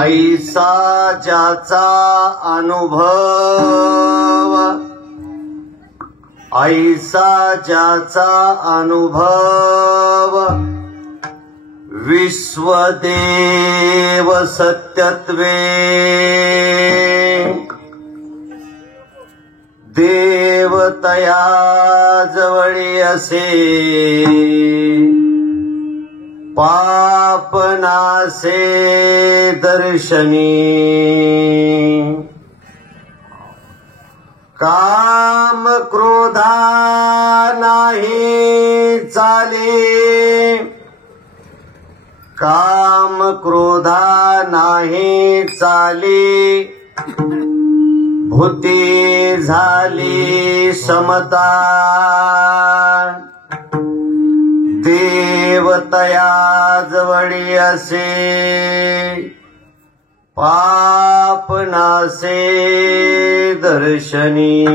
ऐसा ज्याचा अनुभव, ऐसा ज्याचा अनुभव, विश्वदेव सत्यत्वे, देवतया जवळी असे, पापनासे दर्शनी, काम क्रोधा नाही चाले, काम क्रोधा नाही चाले, भूती झाली समता, देवतया जवळी असे, पापनासे दर्शनी,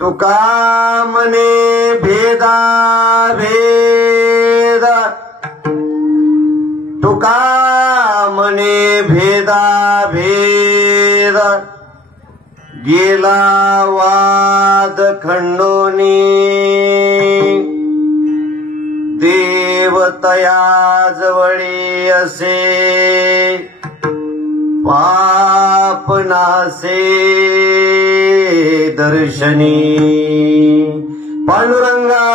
तुका मने भेदा भेद, तुका मने भेदा भेद, गेला वाद खंडोनी, देवतया जवळी असे, पापनासे दर्शनी, पांडुरंगा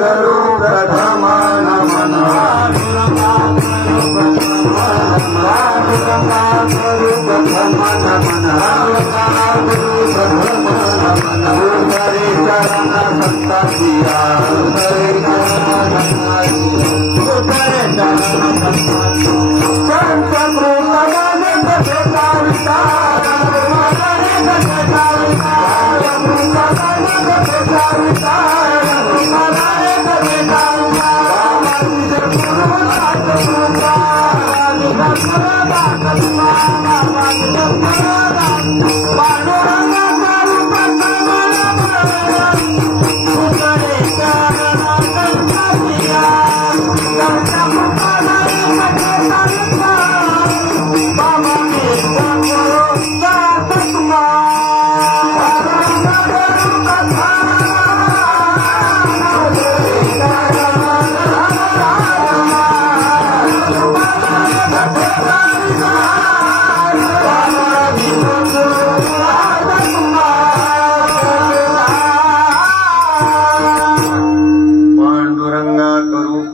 करू प्रथम नमन,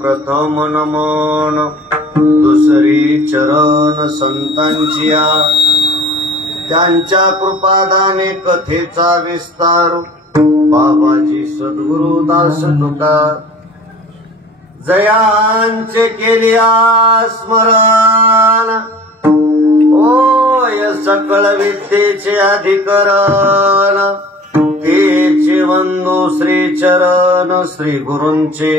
प्रथम नमन, दुसरी चरण संतांचिया, त्यांच्या कृपादाने कथेचा विस्तार, बाबाजी सद्गुरु दास तुका, जयांचे केलिया स्मरण, ओय सकळ विद्येचे अधिकरण, तेचे वंदो श्री चरण, श्री गुरूंचे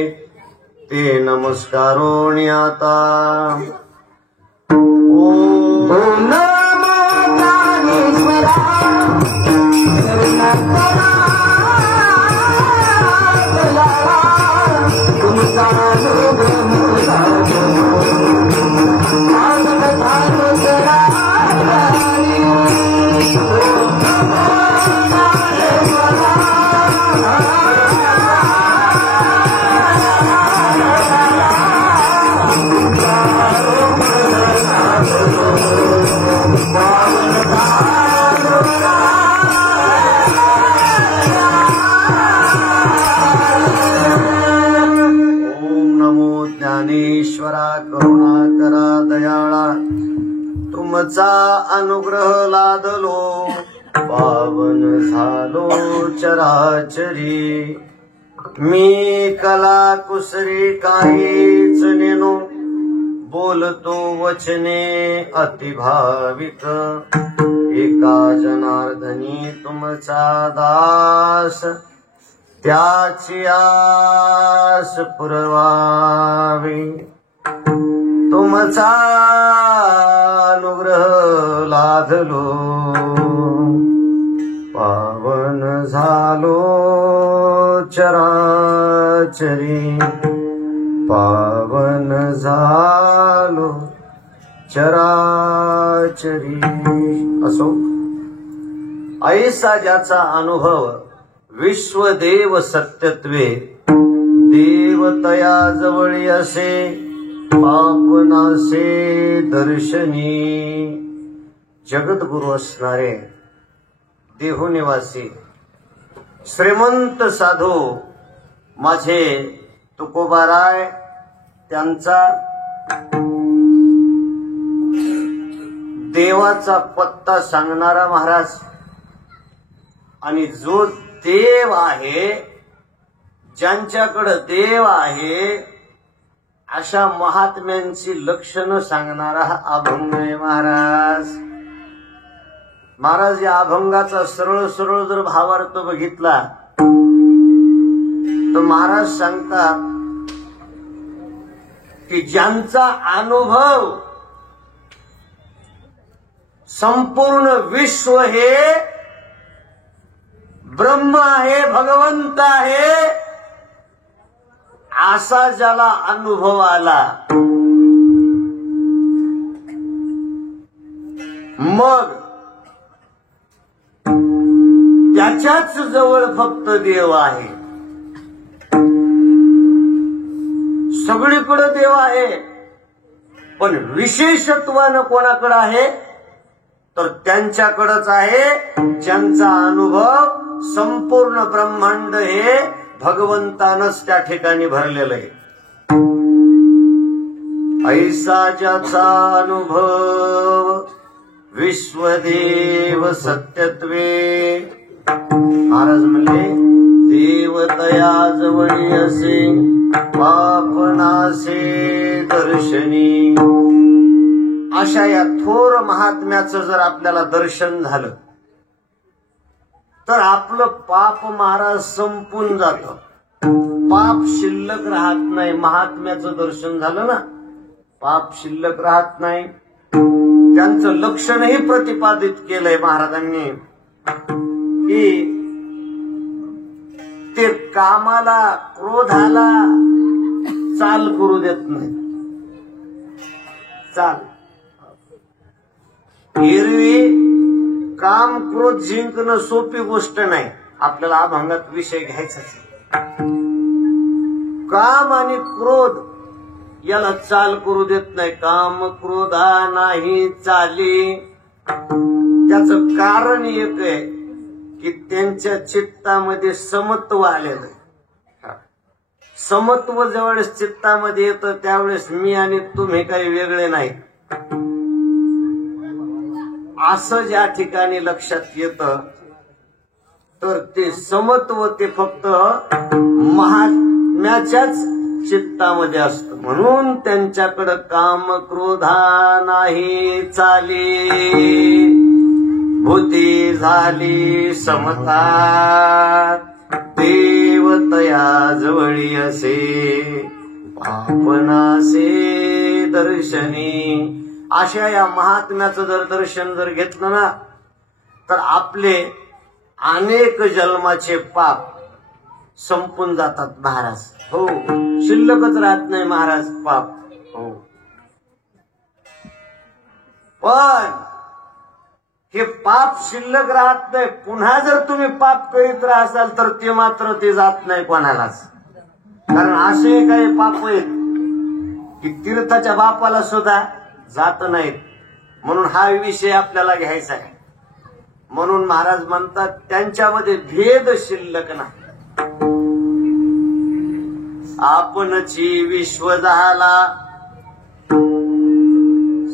ते नमस्कारोणी आता, ओम नमो तुमचा अनुग्रह लादलो पावन झालो चराचरी मी कला कुसरी काहीच नेनो बोलतो वचने अतिभाविक एका जनार्दनी तुमचा दास त्याची आस पुरवावी तुमचा अनुग्रह लादलो पावन झालो चराचरी पावन झालो चराचरी असो ऐसा ज्याचा अनुभव विश्वदेव सत्यत्वे देवतया जवळी असे पापनासे दर्शनी जगद्गुरु असणारे देहनिवासी श्रीमंत साधू माझे तुकोबाराय त्यांचा देवाचा पत्ता सांगणारा महाराज आणि जो देव आहे ज्यांच्याकडे देव आहे अशा महात्म्यांची लक्षणं सांगणारा हा अभंग आहे महाराज. महाराज या अभंगाचा सरळ सरळ जर भावार्थ बघितला तर महाराज सांगतात की ज्यांचा अनुभव संपूर्ण विश्व हे ब्रह्म आहे भगवंत आहे असा ज्याला अनुभव आला मग त्याच्याच जवळ फक्त देव आहे. सगळीकडे देव आहे पण विशेषत्वानं कोणाकडे आहे तर त्यांच्याकडेच आहे ज्यांचा अनुभव संपूर्ण ब्रह्मांड हे भगवंतानंच त्या ठिकाणी भरलेलं आहे. ऐसा ज्याचा अनुभव विश्वदेव सत्यत्वे महाराज म्हणले देवतया जवळी असे पापनासे दर्शनी. अशा या थोर महात्म्याचं जर आपल्याला दर्शन झालं तर आपलं पाप महाराज संपून जातं. पाप शिल्लक राहत नाही. महात्म्याचं दर्शन झालं ना पाप शिल्लक राहत नाही. त्यांचं लक्षणही प्रतिपादित केलंय महाराजांनी की ते कामाला क्रोधाला चाल करू देत नाही. चाल एरवी काम क्रोध जिंकणं सोपी गोष्ट नाही. आपल्याला अभंगात विषय घ्यायचाच. काम आणि क्रोध याला चाल करू देत नाही. काम क्रोधा नाही चाली. त्याचं कारण एक आहे की त्यांच्या चित्तामध्ये समत्व आलेलं आहे. समत्व ज्यावेळेस चित्तामध्ये येतं त्यावेळेस मी आणि तुम्ही काही वेगळे नाही असं ज्या ठिकाणी लक्षात येतं तर ते समत्व ते फक्त महात्म्याच्याच चित्तामध्ये असतं. म्हणून त्यांच्याकडे काम क्रोधा नाही चाली भूती झाली समता देवतया जवळी असे पापनासे दर्शनी. अशा या महात्म्याचं जर दर्शन जर घेतलं ना तर आपले अनेक जन्माचे पाप संपून जातात महाराज. हो शिल्लकच राहत नाही महाराज पाप. हो पण हे पाप शिल्लक राहत नाही. पुन्हा जर तुम्ही पाप करीत राहाल तर ते मात्र ते जात नाही कोणालाच. कारण असे काही पाप आहेत की तीर्थाच्या बापाला सुद्धा जात नाहीत. म्हणून हा विषय आपल्याला घ्यायचा आहे. म्हणून महाराज म्हणतात त्यांच्यामध्ये भेद शिल्लक नाही. आपणची विश्व झाला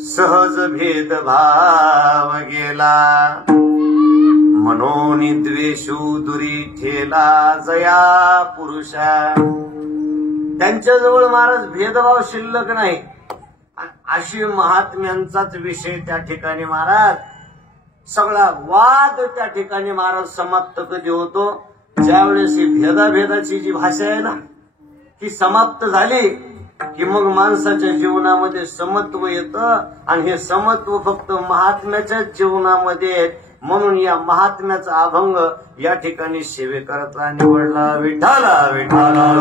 सहज भेदभाव गेला, मनोनी द्वेषू दुरी ठेला जया पुरुषा. त्यांच्याजवळ महाराज भेदभाव शिल्लक नाही. अशी महात्म्यांचाच विषय त्या ठिकाणी महाराज, सगळा वाद त्या ठिकाणी महाराज समाप्त कधी होतो, ज्यावेळेस ही भेदाभेदाची जी भाषा आहे ना ती समाप्त झाली की मग माणसाच्या जीवनामध्ये समत्व येतं. आणि हे समत्व फक्त महात्म्याच्याच जीवनामध्ये. म्हणून या महात्म्याचा अभंग या ठिकाणी सेवेकरता निवडला. विठाला विठाला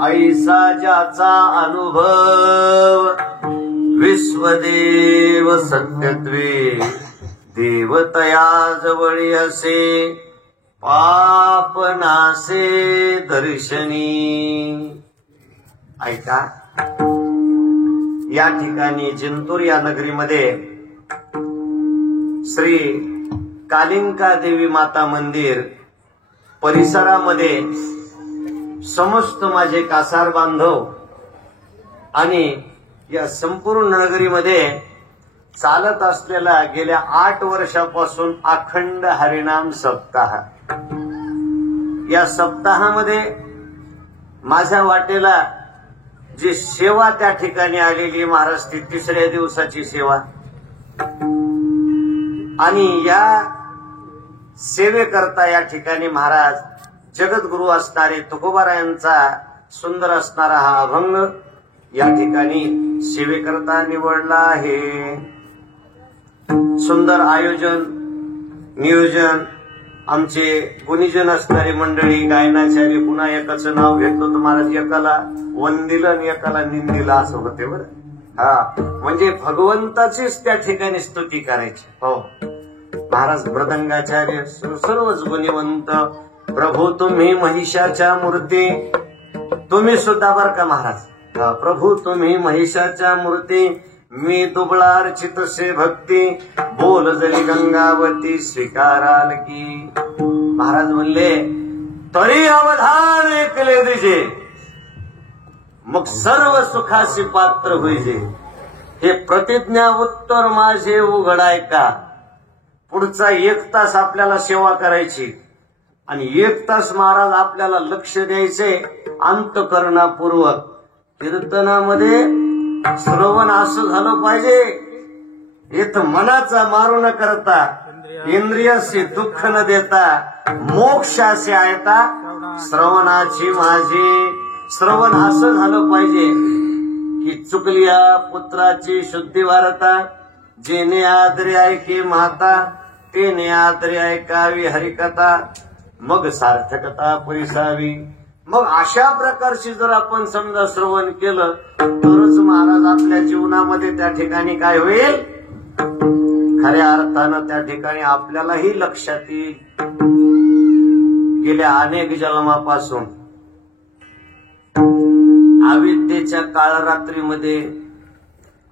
ऐसा ज्याचा अनुभव विश्वदेव सत्यत्वे, देवतया जवळी असे पाप नासे दर्शनी. ऐका, या ठिकाणी जिंतूर या नगरीमध्ये श्री कालिंका देवी माता मंदिर परिसरामध्ये समस्त माझे कासार बांधव आणि या संपूर्ण नगरीमध्ये चालत असलेला गेल्या 8 वर्षापासून अखंड हरिनाम सप्ताह. या सप्ताहामध्ये माझ्या वाटेला जी सेवा त्या ठिकाणी आलेली महाराज, ती 3ऱ्या दिवसाची सेवा. आणि या सेवेकरता या ठिकाणी महाराज जगद्गुरु असणारे तुकोबारायांचा सुंदर असणारा हा अभंग या ठिकाणी सेवेकरता निवडला आहे. सुंदर आयोजन नियोजन, आमचे गुणीजन असणारी मंडळी, गायनाचार्य. पुन्हा एकाचं नाव घेतलं तर महाराज एकाला वंदिलं आणि एकाला निंदिलं असं होते बरं. म्हणजे भगवंताचीच त्या ठिकाणी स्तुती करायची. हो महाराज मृदंगाचार्य सर्वच गुणीवंत. प्रभू तुम्ही महिषाच्या मूर्ती, तुम्ही सुद्धा बर का महाराज. प्रभू तुम्ही महिषाच्या मूर्ती, मी दुबळा अर्चित से भक्ती, बोल जरी गंगावती स्वीकाराल की. महाराज म्हणले तरी अवधान ऐकले तुझे, मग सर्व सुखासी पात्र होईजे. हे प्रतिज्ञा उत्तर माझे उघडाय का. पुढचा 1 तास आपल्याला सेवा करायची आणि 1 तास महाराज आपल्याला लक्ष द्यायचे अंतःकरणापूर्वक. कीर्तनामध्ये श्रवण असं झालं पाहिजे, इथं मनाचा मारू न करता, इंद्रियाशी दुःख न देता, मोक्षाशी ऐता श्रवणाची माझी. श्रवण असं झालं पाहिजे की चुकलिया पुत्राची शुद्धी वारता, जेने आदरे ऐके माता, तेने आदरे ऐकावी हरिकथा, मग सार्थकता परिसावी. मग अशा प्रकारची जर आपण समजा श्रवण केलं तरच महाराज आपल्या जीवनामध्ये त्या ठिकाणी काय होईल, खऱ्या अर्थानं त्या ठिकाणी आपल्यालाही लक्षात येईल. गेल्या अनेक जन्मापासून अविद्येच्या काळरात्रीमध्ये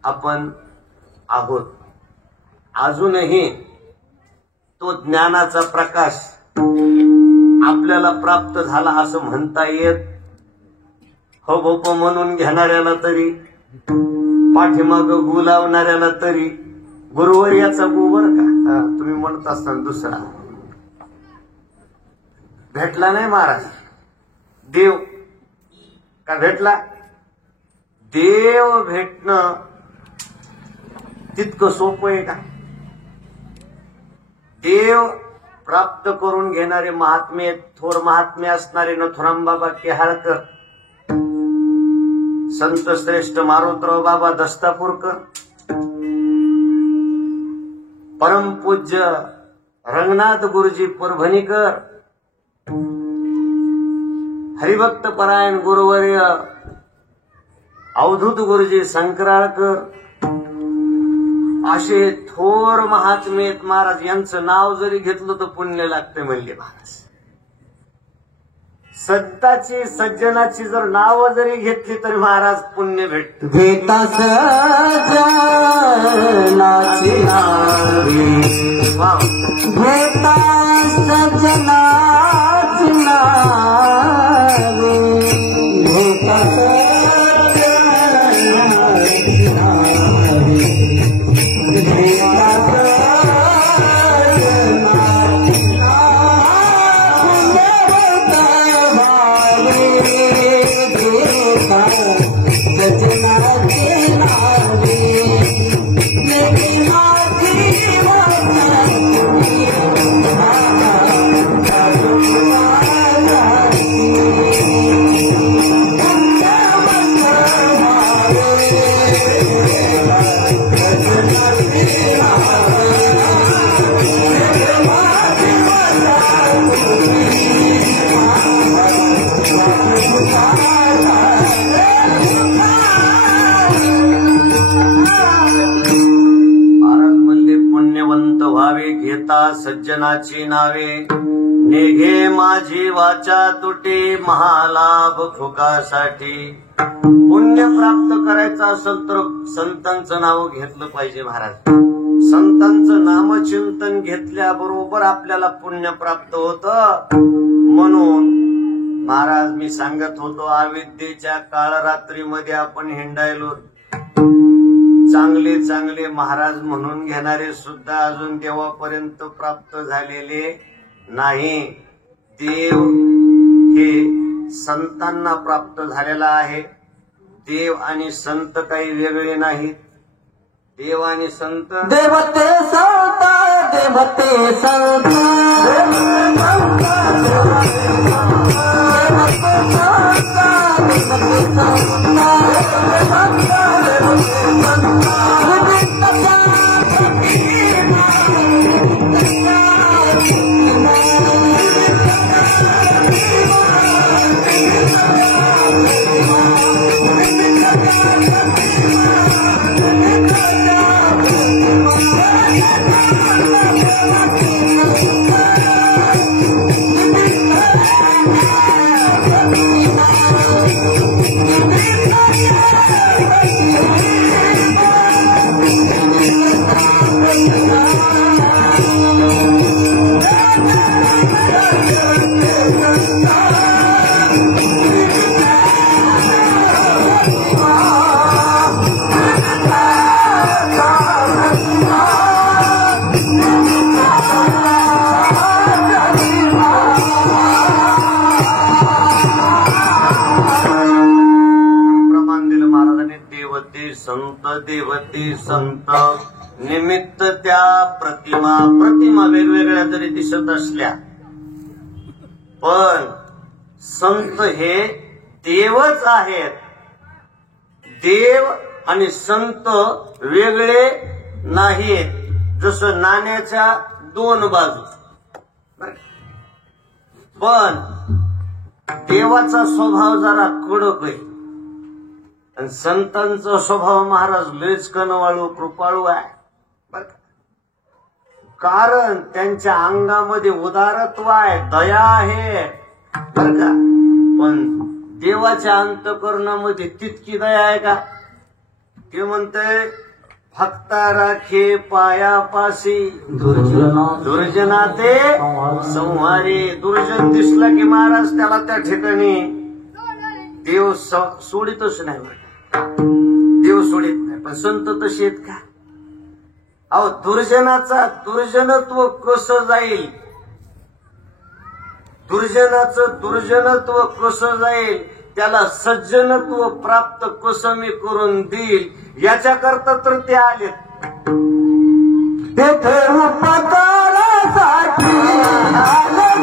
आपण आहोत. अजूनही तो ज्ञानाचा प्रकाश आपल्याला प्राप्त झाला असं म्हणता येत हो बोप म्हणून घेणाऱ्याला तरी, पाठीमाग गु लावणाऱ्याला तरी, गुरुवर याचा गोबर का तुम्ही म्हणत असताना दुसरा भेटला नाही महाराज. देव का भेटला? देव भेटणं तितकं सोपं आहे का? देव प्राप्त करून घेणारे महात्मे, थोर महात्मे असणारे नथुराम बाबा केहाळकर, संत श्रेष्ठ मारोतराव बाबा दस्तापूरकर, परमपूज्य रंगनाथ गुरुजी परभणीकर, हरिभक्त परायण गुरुवर्य अवधूत गुरुजी संकराळकर, असे थोर महात्मे महाराज. यांचं नाव जरी घेतलं तर पुण्य लागते म्हणले महाराज. संताची सज्जनाची जर नावं जरी घेतली तरी महाराज पुण्य भेटत. घेता सजनाची नावे, घेता सजनाची नावे, घेता सजनाची नावे, घेता सज्जनाची नावे, नेघे माझी वाचा तुटे महालाभ फुकासाठी. पुण्य प्राप्त करायचं असेल तर संतांचं नाव घेतलं पाहिजे महाराज. संतांचं नामचिंतन घेतल्याबरोबर आपल्याला पुण्य प्राप्त होतं. म्हणून महाराज मी सांगत होतो, अविद्येच्या काळरात्रीमध्ये आपण हिंडायलो. चांगले चांगले महाराज म्हणून घेणारे सुद्धा अजून देवापर्यंत प्राप्त झालेले नाही. देव हे संतांना प्राप्त झालेला आहे. देव आणि संत काही वेगळे नाहीत. देव आणि संत देवते संत, देवते संत, देवते संत निमित्त त्या प्रतिमा वेगवेगळ्या जरी दिसत असल्या पण संत हे देवच आहेत. देव आणि संत वेगळे नाहीत. जसं नाण्याच्या दोन बाजू. पण देवाचा स्वभाव जरा कडक आहे आणि संतांचा स्वभाव महाराज लयच कनवाळू कृपाळू आहे. कारण त्यांच्या अंगामध्ये उदारत्व आहे, दया आहे बर का. पण देवाच्या अंतःकरणामध्ये तितकी दया आहे का? ते म्हणते फक्ता राखे पायापाशी दुर्जना दुर्जना ते संहारी. दुर्जन दिसला की महाराज त्याला त्या ठिकाणी देव सोडितच नाही. देव सोडित नाही. पण संत तसे आहेत का? अहो दुर्जनाचा दुर्जनत्व कसं जाईल, दुर्जनाचं दुर्जनत्व कसं जाईल, त्याला सज्जनत्व प्राप्त कसं मी करून देईल, याच्याकरता तर ते आलेत. तेथे उपकारासाठी आलं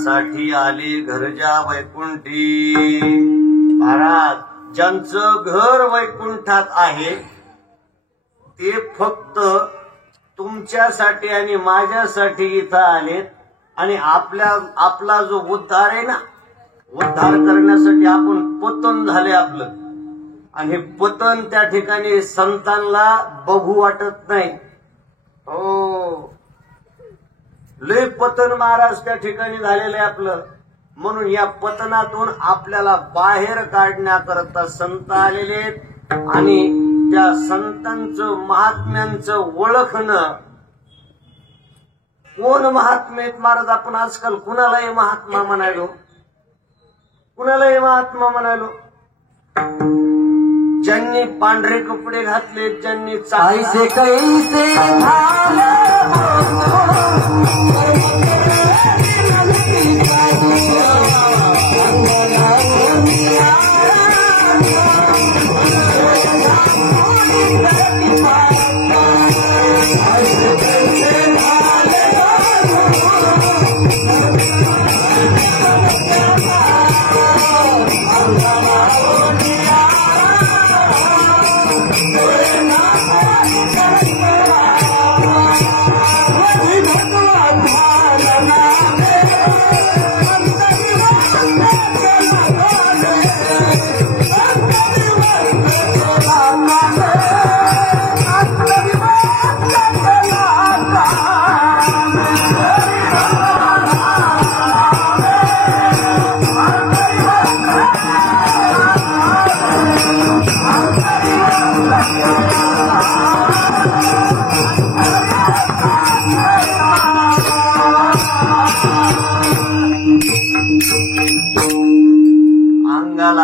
साठी आली घरच्या वैकुंठी. महाराज ज्यांचं घर वैकुंठात आहे ते फक्त तुमच्यासाठी आणि माझ्यासाठी इथं आलेत. आणि आपला जो उद्धार आहे ना, उद्धार करण्यासाठी आपण पतन झाले आपलं. आणि हे पतन त्या ठिकाणी संतांना बघू वाटत नाही. हो, लय पतन महाराज त्या ठिकाणी झालेलं आहे आपलं. म्हणून या पतनातून आपल्याला बाहेर काढण्याकरता संत आलेले आहेत. आणि त्या संतांचं महात्म्यांचं ओळखणं. कोण महात्मे आहेत महाराज? आपण आजकाल कुणालाही महात्मा म्हणायलो, कुणालाही महात्मा म्हणायलो. ज्यांनी पांढरे कपडे घातले, ज्यांनी ऐसे कैसे अंगाला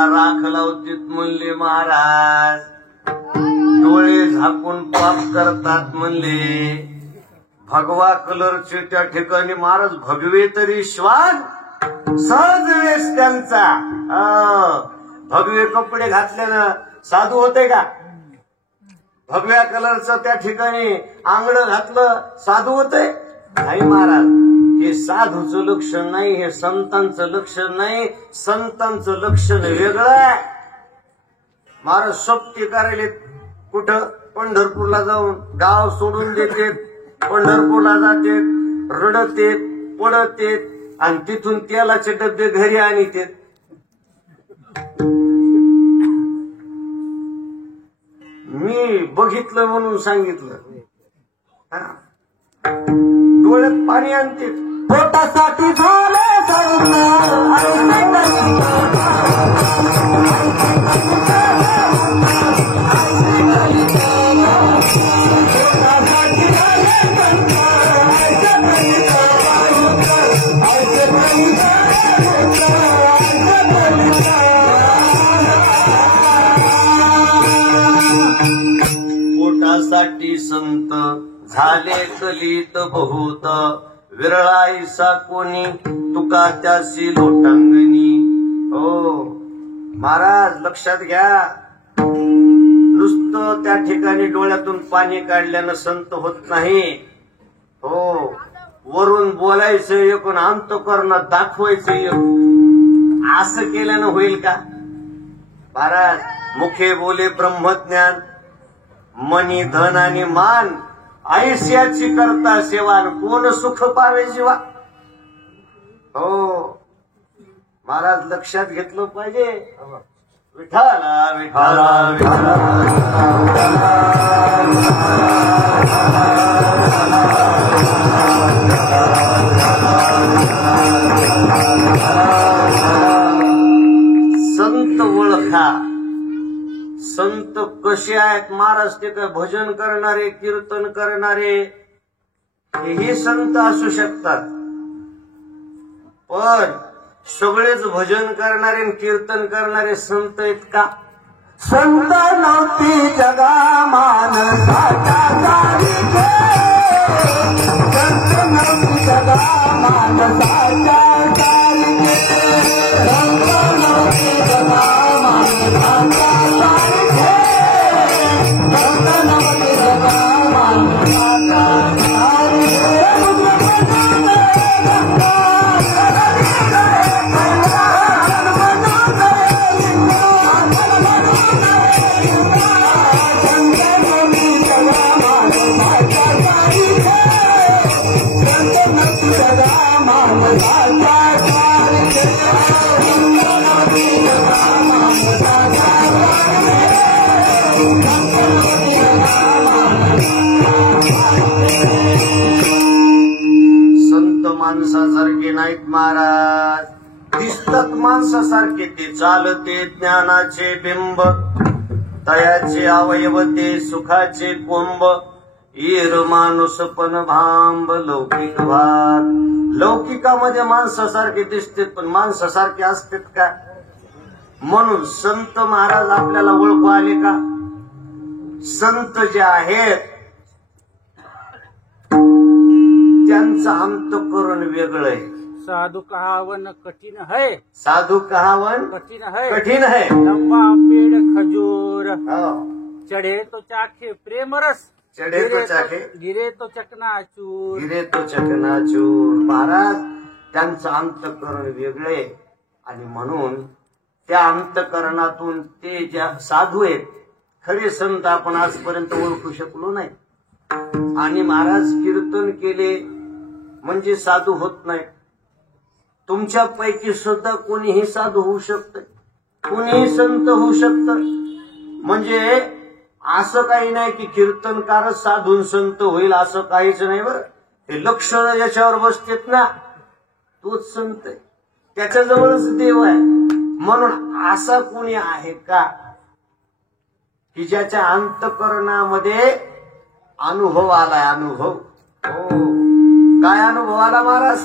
राख लावतीत म्हणले महाराज. डोळे झाकून पाप करतात म्हणले. भगवा कलरचे त्या ठिकाणी महाराज भगवे तरी श्वान सहज वेश त्यांचा. भगवे कपडे घातल्यानं साधू होते का? भगव्या कलरचं त्या ठिकाणी आंगड घातलं साधू होते? नाही महाराज. हे साधूचं लक्षण नाही, हे संतांचं लक्षण नाही. संतांचं लक्षण वेगळं आहे. महाराज सोबती करायले कुठं? पंढरपूरला जाऊन गाव सोडून देतेत, पंढरपूरला जातेत, रडतेत, पडतेत आणि तिथून तेलाचे डबे घरी आणतेत. मी बघितलं म्हणून सांगितलं. डोळ्यात पाणी आणते. पोटासाठी झाले पोटासाठी संत झाले कलित बहुत. विरळाईसा कोणी तुका त्यासी लोटांगणी. हो महाराज लक्षात घ्या, नुसतं त्या ठिकाणी डोळ्यातून पाणी काढल्यानं संत होत नाही. हो वरून बोलायचं एक अंतःकरणात दाखवायचं एक, असं केल्यानं होईल का महाराज? मुखे बोले ब्रह्मज्ञान, मनी धन आणि मान, आयुष्याची करता सेवा, कोण सुख पावे जीवा. हो महाराज लक्षात घेतलं पाहिजे. विठाला विठाला विठाला संत ओळखा. संत कसे आहेत महाराज? ते काय भजन करणारे, कीर्तन करणारे, हेही संत असू शकतात. पण सगळेच भजन करणारे आणि कीर्तन करणारे संत आहेत का? संत नव्हती जगा मानसाच्या सारखे, संत नव्हती जगा मानसाच्या सारखे, संत नव्हती जगा मानसाच्या सारखे, संत नव्हती जगा मानसाच्या माणसासारखे नाहीत महाराज. दिसतात माणसासारखे, ते चालते ज्ञानाचे बिंब, तयाचे अवयव ते सुखाचे कोंब, ईर माणूस पण भांब लौकिक भाग. लौकिकामध्ये माणसासारखे दिसतात पण माणसासारखे असतात का? म्हणून संत महाराज आपल्याला ओळखू आले का? संत जे आहेत त्यांचं अंतःकरण वेगळं आहे. साधु कहावन कठिन है, साधु कहावन कठिन है, कठिन है. लंबा पेड़ खजूर, हो. चढ़े तो चाखे प्रेम रस, चढे तो चाखे, गिरे तो चकनाचूर. गिरे तो चकनाचूर. महाराज त्यांचं अंतःकरण वेगळे आणि म्हणून त्या अंतःकरणातून ते ज्या साधू आहेत, खरे संत आपण आजपर्यंत ओळखू शकलो नाही. आणि महाराज कीर्तन केले म्हणजे साधू होत नाही. तुमच्यापैकी सुद्धा कोणीही साधू होऊ शकतं, कोणीही संत होऊ शकतं. म्हणजे असं काही नाही की कीर्तनकारच साधून संत होईल असं काहीच नाही. बरं हे लक्ष याच्यावर बसतेत ना, तोच संत आहे, त्याच्याजवळच देव आहे. म्हणून असा कोणी आहे का की ज्याच्या अंतःकरणामध्ये अनुभव आलाय? अनुभव. हो काय अनुभव आला महाराज?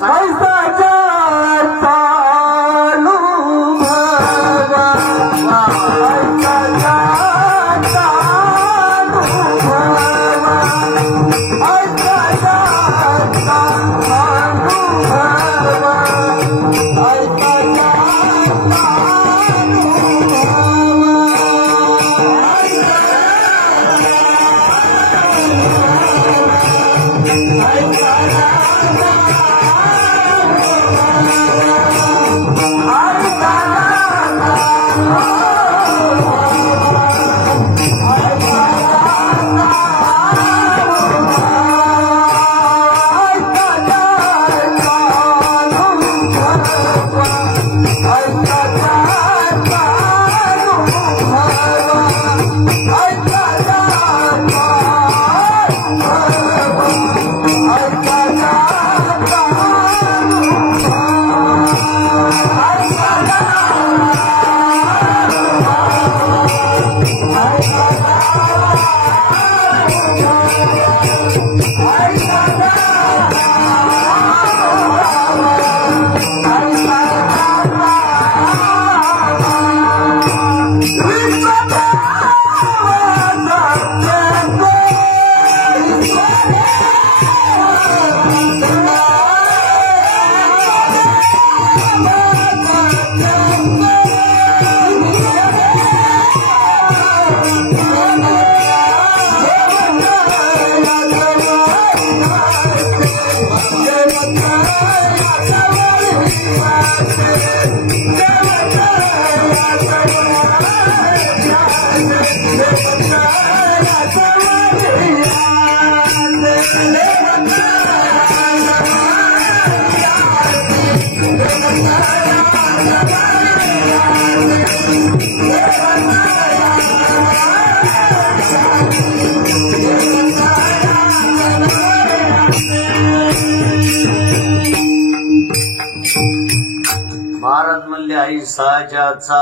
म्हणले ऐसा ज्याचा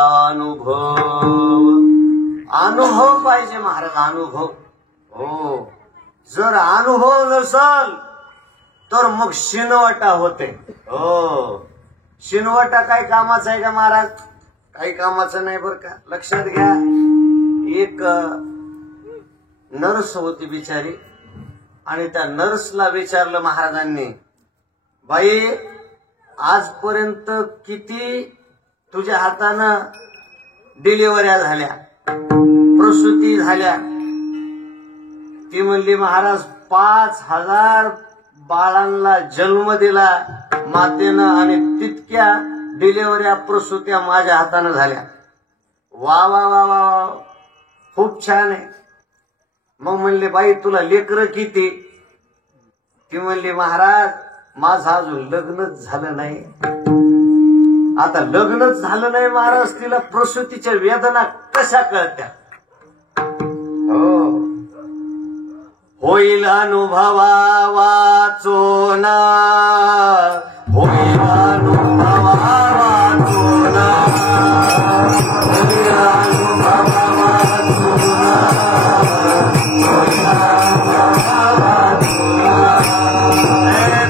अनुभव पाहिजे महाराज, अनुभव. हो, जर अनुभव नसल तर मग शिनवाटा होते. हो, शिनवाटा काही कामाचा आहे का महाराज? काही कामाचं नाही बरं का. लक्षात घ्या. एक नर्स होती बिचारी, आणि त्या नर्सला विचारलं महाराजांनी, बाई आजपर्यंत किती तुझ्या हातानं डिलिव्हऱ्या झाल्या, प्रसूती झाल्या? ती म्हणली, महाराज 5,000 बाळांना जन्म दिला मातेनं, आणि तितक्या डिलिव्हऱ्या प्रसूत्या माझ्या हातानं झाल्या. वा वा वा वा, खूप छान आहे. मग म्हणले, बाई तुला लेकरं किती? ती म्हणली, महाराज माझं अजून लग्नच झालं नाही. आता लग्नच झालं नाही महाराज, तिला प्रसूतीच्या वेदना कशा कळत्या? हो, होईल अनुभवा वाचोना, होईल अनुभवा वाचोना, होईल अनुभवा वाचोना, होईल अनुभवा वाचोना.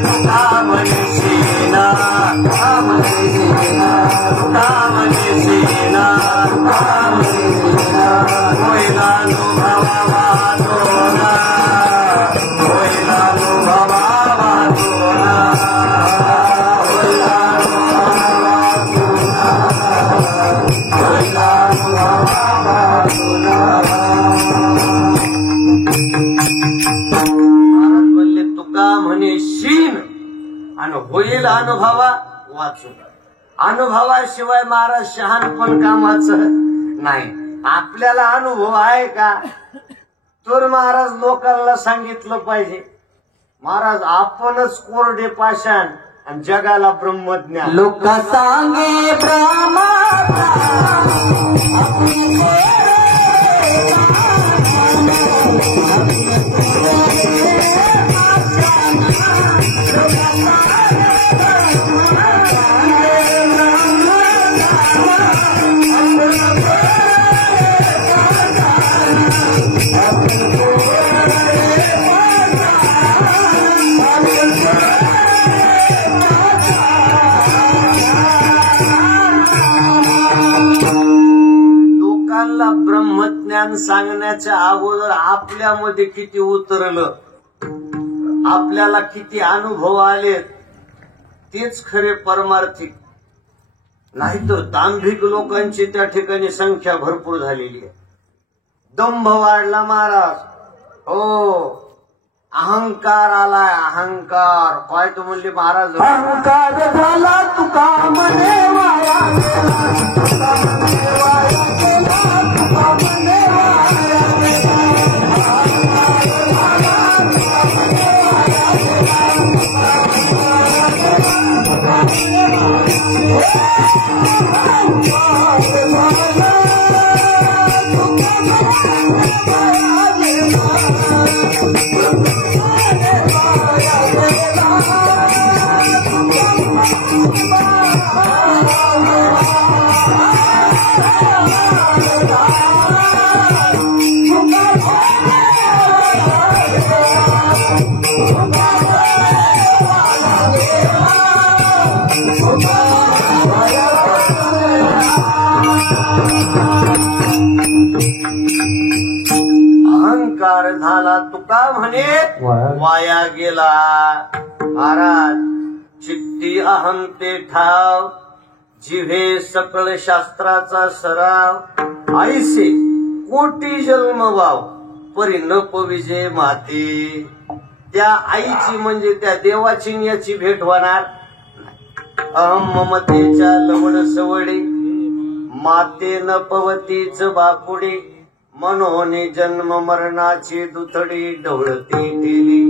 तुका म्हणशीना, तुका म्हणशीना, तुका म्हणशीना, तुका म्हणशीना, होईल अनुभवा वाचोना, होईल अनुभवा वाचोना, होईल अनुभवा वाचोना, होईल अनुभवा वाचोना. महाराज म्हणले, तुका म्हणशीन आणि होईल अनुभवा वाचून. अनुभवाशिवाय महाराज शहाणपण कामाचं नाही. आपल्याला अनुभव आहे का तर महाराज लोकांना सांगितलं पाहिजे. महाराज आपणच कोरडे पाषाण आणि जगाला ब्रह्मज्ञान. लोक सांगे लोकांना ब्रह्मज्ञान सांगण्याच्या अगोदर आपल्यामध्ये किती उतरलं, आपल्याला किती अनुभव आले, तेच खरे परमार्थिक. नाहीतर दांभिक लोकांची त्या ठिकाणी संख्या भरपूर झालेली आहे. दंभ वाढला महाराज. हो, अहंकार आलाय, अहंकार. काय तो म्हणले महाराज, अहंकार झाला तुका म्हणे वाया गेला, तुका म्हणे वाया गेला, तुका म्हणे वाया गेला. अहंकार झाला तुका म्हणे वाया गेला. महाराज चित्ती अहं ते ठाव, जिव्हे सकळ शास्त्राचा सराव. ऐसे कोटी जन्म वाव, परी न पविजे माते. त्या आईची म्हणजे त्या देवाची याची भेट होणार. अहम ममतेच्या लवड सवडी, माते न पवतीच बापुडी. मनोने जन्म मरणाची दुथडी ढवळती ठेली.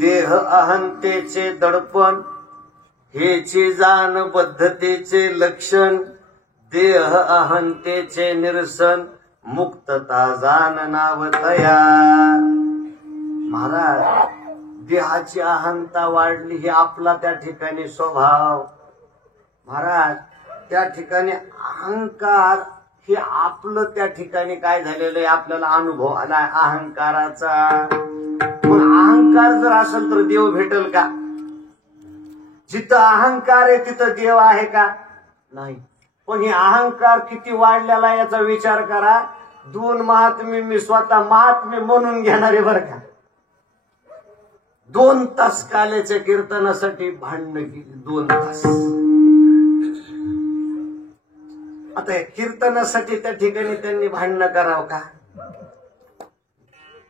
देह अहंतेचे दडपण, हेची जाण बद्धतेचे लक्षण. देह अहंतेचे निरसन, मुक्तता जाण नाव तयार. महाराज देहाची अहंता वाढली, ही आपला त्या ठिकाणी स्वभाव. महाराज त्या ठिकाणी अहंकार हे आपलं त्या ठिकाणी काय झालेलं आहे आपल्याला अनुभव आला अहंकाराचा. पण अहंकार जर असेल तर देव भेटेल का? जिथं अहंकार आहे तिथं देव आहे का? नाही. पण हे अहंकार किती वाढलेला आहे याचा विचार करा. 2 महात्मे मी स्वतः महात्मे म्हणून घेणारे बरं का. 2 तास काल्याच्या कीर्तनासाठी भांडणं केली. 2 तास. आता कीर्तनासाठी त्या ठिकाणी त्यांनी भांडणं करावं का?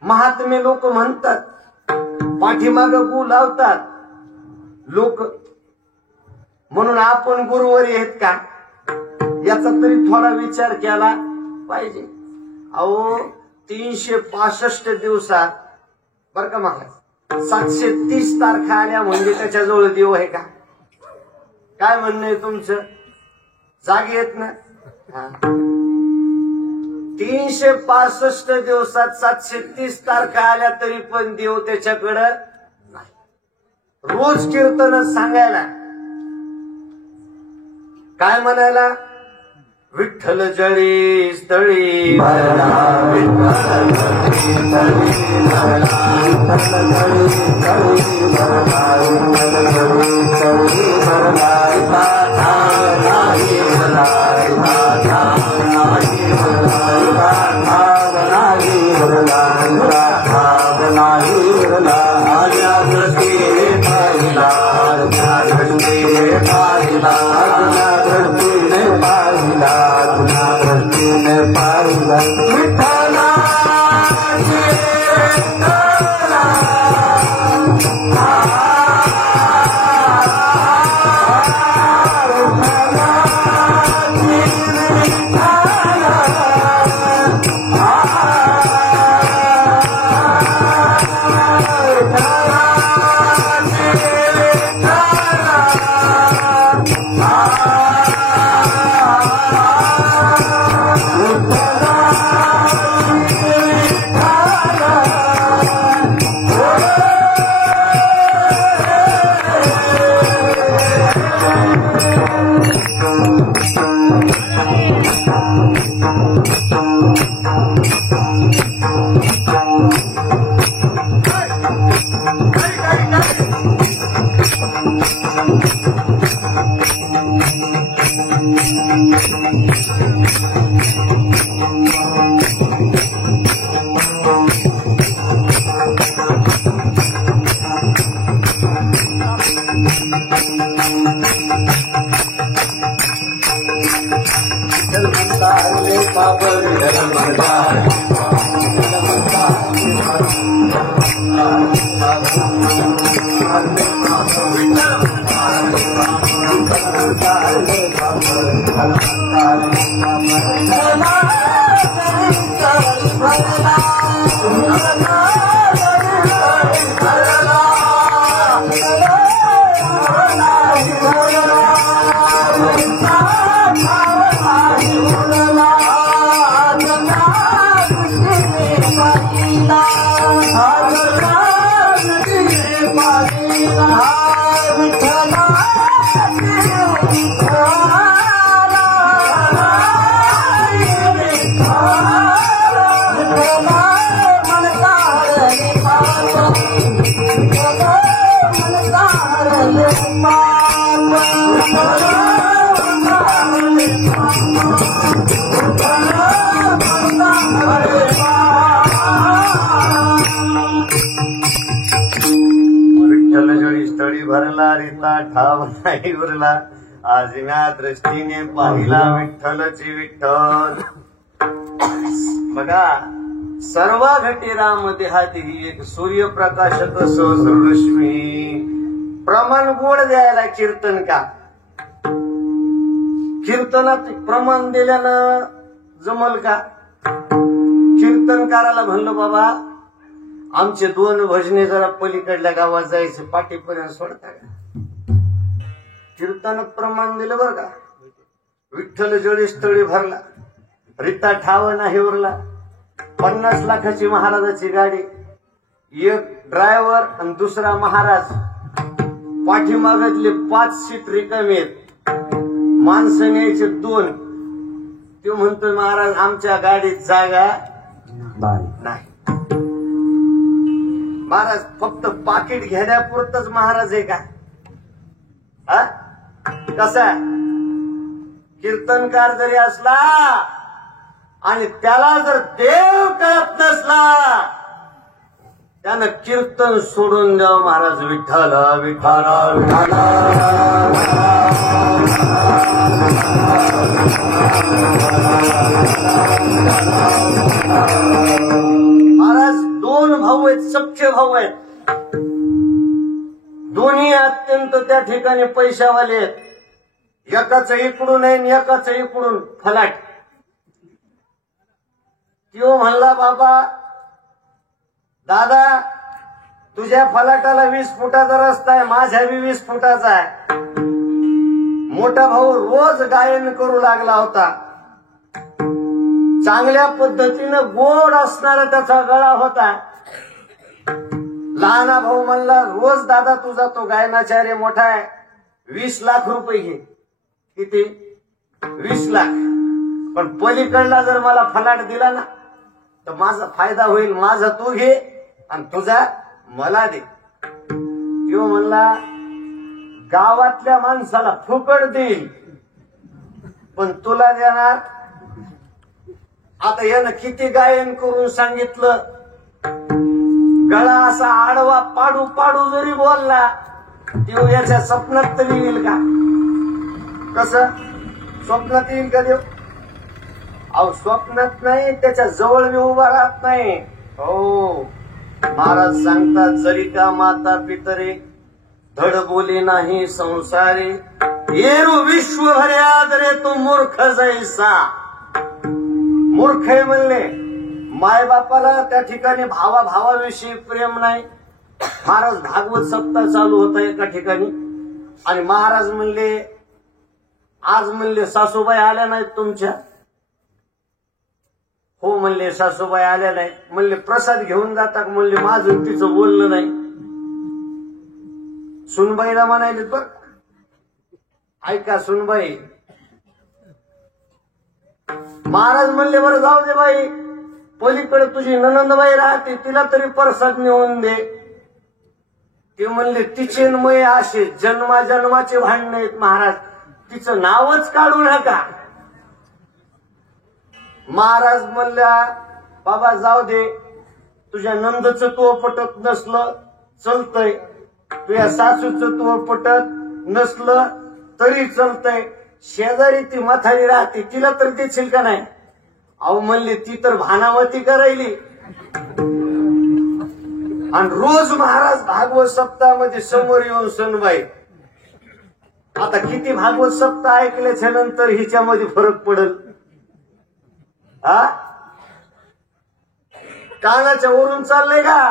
महात्मे लोक म्हणतात, पाठीमाग गु लावतात लोक, म्हणून आपण गुरुवारी आहेत का याचा तरी थोडा विचार केला पाहिजे. अहो 365 दिवसात बर का महाराज 730 तारखा आल्या म्हणजे त्याच्याजवळ देव आहे का? काय म्हणणं आहे तुमचं? जागी येत ना. 365 दिवसात 730 तारखा आल्या तरी पण देव त्याच्याकडं नाही. रोज कीर्तन सांगायला काय म्हणायला? विठ्ठल जळी स्थळी भरला, विठ्ठल जळी स्थळी भरला, विठ्ठल जळी स्थळी भरला, विठ्ठल जळी स्थळी भरला, पाठा नाही भरला, पाठा नाही भरला, पाठा नाही भरला, पाठा नाही भरला. आल्या दृष्टीने पाहिला, आल्या दृष्टीने पाहिला, आल्या दृष्टीने पाहिला, तुझ्या दृष्टीने पाहिला. विठ्ठला भरला, रीता ठाव नाही उरला, आजम्या दृष्टीने पाहिला विठ्ठलची विठ्ठल. बघा सर्व घटी राम देहाती एक सूर्यप्रकाशक सहस्ररश्मी. प्रमाण गोड द्यायला कीर्तन का? कीर्तनात प्रमाण दिल्यानं जमल का? कीर्तनकाराला म्हणलं बाबा आमचे 2 भजने जरा पलीकडल्या गावात जायचे, पाठीपर्यंत सोडता का? कीर्तनात प्रमाण दिलं बरं का. विठ्ठल जळी स्थळी भरला, रीता ठाव नाही उरला. 50 लाखाची महाराजाची गाडी, एक ड्रायव्हर आणि दुसरा महाराज, पाठीमागतले 5 सीट रिकामी आहेत. माणसं न्यायचे 2. तो म्हणतोय महाराज आमच्या गाडीत जागा नाही. महाराज फक्त पाकिट घेण्यापुरतच महाराज आहे का? हा? कसा कीर्तनकार जरी असला आणि त्याला जर देव कळत नसला त्यानं कीर्तन सोडून द्यावं महाराज. विठ्ठल विठ्ठल विठ्ठल. महाराज 2 भाऊ आहेत, सख्खे भाऊ आहेत. दोन्ही अत्यंत त्या ठिकाणी पैशावाले आहेत. एकाच इकडून आहे आणि एकाच इकडून फलाट. तो म्हणला बाबा दादा तुझ्या फलाटाला 20 फुटाचा रस्ता आहे, माझ्या बी 20 फुटाचा आहे. मोठा भाऊ रोज गायन करू लागला होता. चांगल्या पद्धतीनं गोड असणारा त्याचा गळा होता. लहाना भाऊ म्हणला रोज दादा तुझा तो गायनाचार्य मोठा आहे, 20 लाख रुपये घे. किती? 20 लाख. पण पलीकडला जर मला फलाट दिला ना तर माझा फायदा होईल. माझा तू घे आणि तुझा मला दे. तो म्हणला गावातल्या माणसाला फुकट देईल पण तुला देणार. आता यानं किती गायन करून सांगितलं. गळा असा आडवा पाडू पाडू जरी बोलला देव याच्या स्वप्नात तरी येईल का? कसं स्वप्नात येईल का देव? अहो स्वप्नात नाही, त्याच्या जवळ मी उभा राहत नाही. हो महाराज सांगतात जरी का माता पितरे धड बोले नाही संसारे येरू विश्व भर्यादरे तो मूर्ख जैसा. मूर्ख आहे म्हणले. मायबापाला त्या ठिकाणी भावाविषयी प्रेम नाही. महाराज भागवत सप्ताह चालू होता एका ठिकाणी आणि महाराज म्हणले आज म्हणले सासूबाई आल्या नाहीत तुमच्या? हो म्हणले सासूबाई आल्या नाहीत. म्हणले प्रसाद घेऊन जाता? म्हणले माझं तिचं बोललं नाही. सुनबाईला म्हणाले बर ऐका सुनबाई. महाराज म्हणले बरं जाऊ दे बाई, पलीकडे तुझी ननंदबाई राहते तिला तरी प्रसाद नेऊन दे. ते म्हणले तिचे मय असे जन्माजन्माचे भांडण आहेत महाराज, तिचं नावच काढू नका. महाराज म्हणल्या बाबा जाऊ दे, तुझ्या नंदचं तो पटत नसलं चलतंय, तुझ्या सासूचं तो पटत नसलं तरी चलतंय, शेजारी ती म्हातारी राहते तिला तर देशील का नाही? अहो म्हणले ती तर भानावती करायली. आणि रोज महाराज भागवत सप्ताहामध्ये समोर येऊन सनबाई. आता किती भागवत सप्ताह ऐकल्याच्या नंतर हिच्यामध्ये फरक पडेल? हा कानाच्या वरून चाललंय का?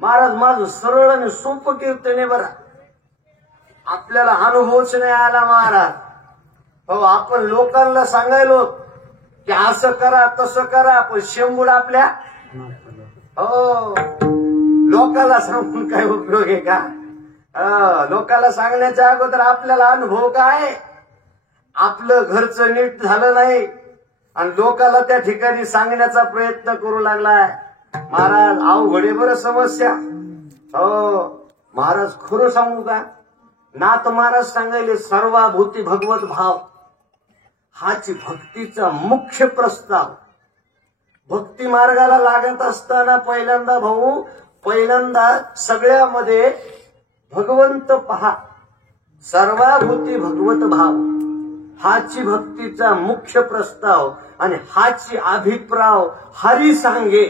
महाराज माझं सरळ आणि सोपं कीर्तन आहे बरं. आपल्याला अनुभवच नाही आला महाराज. हो आपण लोकांना सांगायलो की असं करा तसं करा, पण शेंबूड आपल्या हो लोकांना सांगून काय उपयोग आहे का? लोकांना सांगण्याच्या अगोदर आपल्याला अनुभव काय? आपलं घरचं नीट झालं नाही आणि लोकांना त्या ठिकाणी सांगण्याचा प्रयत्न करू लागलाय. महाराज अवघड आहे बरं समस्या. हो महाराज खरं सांगू का? नाथ महाराज सांगायले सर्वाभूती भगवत भाव हाची भक्तीचा मुख्य प्रस्ताव. भक्ती मार्गाला लागत असताना पहिल्यांदा सगळ्यामध्ये भगवंत पहा. सर्वाभूती भगवत भाव हाची भक्तीचा मुख्य प्रस्ताव आणि हाची अभिप्राव हरी सांगे.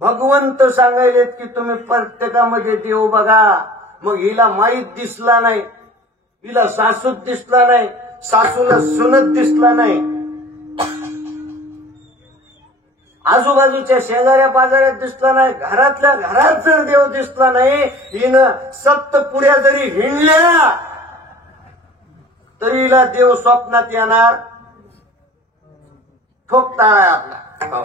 भगवंत सांगायलेत की तुम्ही प्रत्येकामध्ये देव बघा. मग हिला माईत दिसला नाही, हिला सासूत दिसला नाही, सासूला सुनत दिसला नाही, आजूबाजूच्या शेजाऱ्या पाजाऱ्यात दिसला नाही, घरातल्या घरात जर देव दिसला नाही, हिनं सप्तपुऱ्या जरी हिंडल्या तरी हिला देव स्वप्नात येणार. ठोकताळा आपला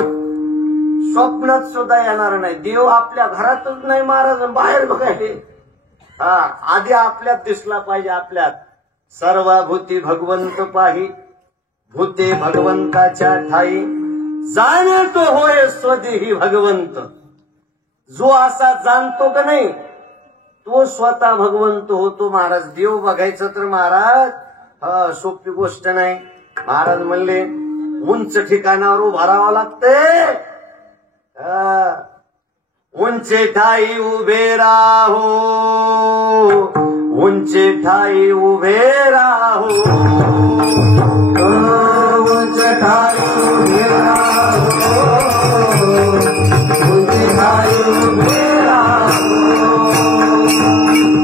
स्वप्नात सुद्धा येणार नाही. देव आपल्या घरातच नाही महाराज, बाहेर बघायले. आधी आपल्यात दिसला पाहिजे. आपल्यात सर्वाभूती भगवंत पाही, भूते भगवंताच्या ठाई, जाणे तो होय स्वदेही भगवंत. जो असा जाणतो का नाही तो स्वतः भगवंत होतो. महाराज देव बघायचं तर महाराज सोपी गोष्ट नाही. महाराज म्हणले उंच ठिकाणावर उभा राहावं लागते. उंच ठाई उभे राहो, उंच ठाई उभे राहो, उंच ठाई उभे राहो, उंच ठाई उभे राहो.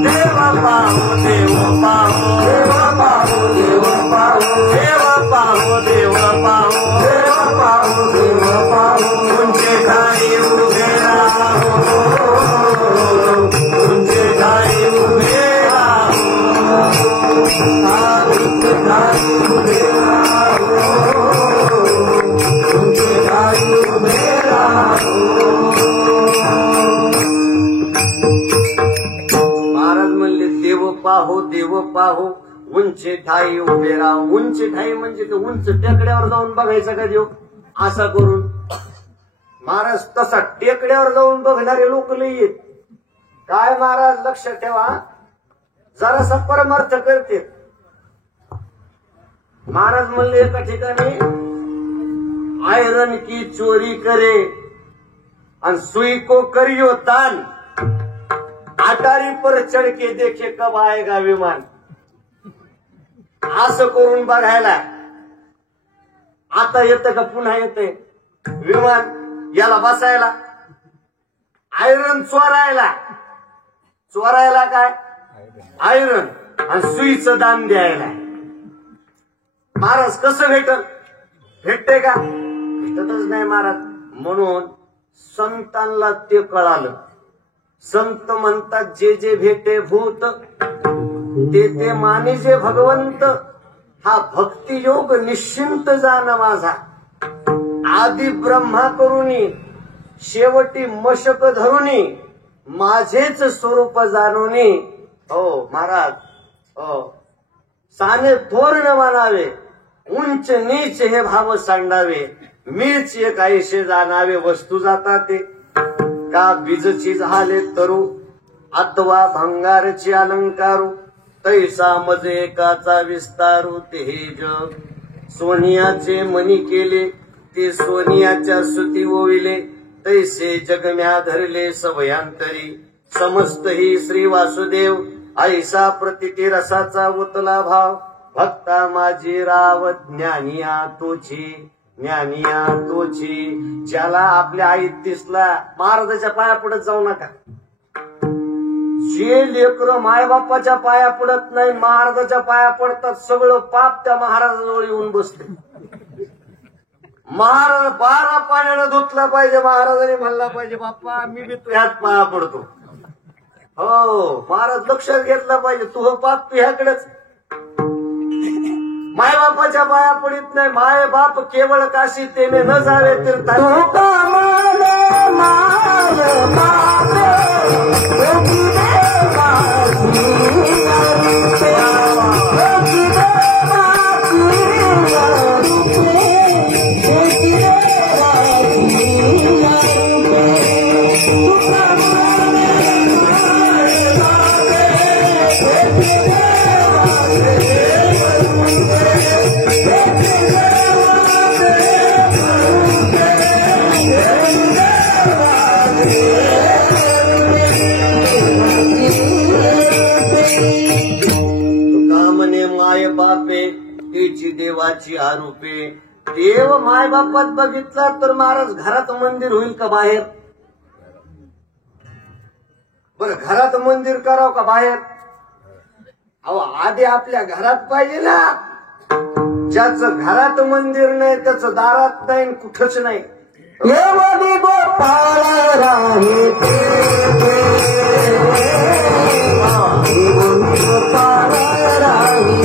देव पाहो देव पाहो, देव पाहो देव पाहो, देव पाहो देव पाहो, देव पाहो देव पाहो. उंच ठाई उभे राहो, उंच ठाई उभे राहो, उंच ठाई उभे राहो, उंच ठाई उभे राहो. महाराज म्हणले देव पाहो उंच ठाई उभे राहो. उंच ठाई म्हणजे ते उंच टेकड्यावर जाऊन बघायचं का देव असं करून. महाराज तसा टेकड्यावर जाऊन बघणारे लोक लई आहेत. काय महाराज लक्षात ठेवा, जरासा परमार्थ करते. महाराज म्हणले एका ठिकाणी आयरन की चोरी करे आणि सुई को करियो तान, अटारी पर चढ़ के देखे कब आएगा विमान. असं करून बघायला आता येतं का पुन्हा येते विमान. याला बसायला आयरन चोरायला काय आयरन आणि सुईचं दान द्यायला. महाराज कसं भेटते का? भेटतच नाही महाराज. म्हणून संतांना ते कळालं. संत म्हणतात जे जे भेटे भूत ते ते मानिजे भगवंत. हा भक्ती योग निश्चिंत जाण माझा. आदि ब्रह्मा करुणी शेवटी मशक धरुणी, माझेच स्वरूप जाणुनी. हो महाराज, हो साने थोर न मानावे, उंच नीच हे भाव सांडावे, मीच एक आयुष्य जाणावे. वस्तू जाता ते का बीजची झाले तरू, अथवा भंगारची अलंकारू, तैसा मज एकाचा विस्तारू. ते हे जग सोनियाचे मनी केले, ते सोनियाच्या सुती ओविले, तैसे जगम्या धरले सवयांतरी. समस्त ही श्री वासुदेव, ऐसा प्रतिती रसाचा उतला भाव. भक्ता माझी राव ज्ञानिया तोची, ज्ञानिया तोची. ज्याला आपल्या आईत दिसला महाराजाच्या पाया पडत जाऊ नका. जे लेकरं मायबापाच्या पाया पडत नाही महाराजाच्या पाया पडतात, सगळं पाप त्या महाराजाजवळ येऊन बसते. महाराज 12 पाण्यानं धुतला पाहिजे. महाराजांनी म्हणला पाहिजे बाप्पा मी बी तुझ्यात पाया पडतो. हो महाराज लक्षात घेतला पाहिजे तुझं पाप तुझ्याकडेच. मायबापाच्या पाया पडित नाही. माय बाप केवळ काशी तेने न जावे तीर्थाला. तिची देवाची आरोपे. देव मायबापात बघितला तर महाराज घरात मंदिर होईल का बाहेर? बरं घरात मंदिर करावं का बाहेर? अहो आधी आपल्या घरात पाहिजे ना. ज्याचं घरात मंदिर नाही त्याचं दारात नाही कुठंच नाही. गोपाळ राहे गोपाळ राहे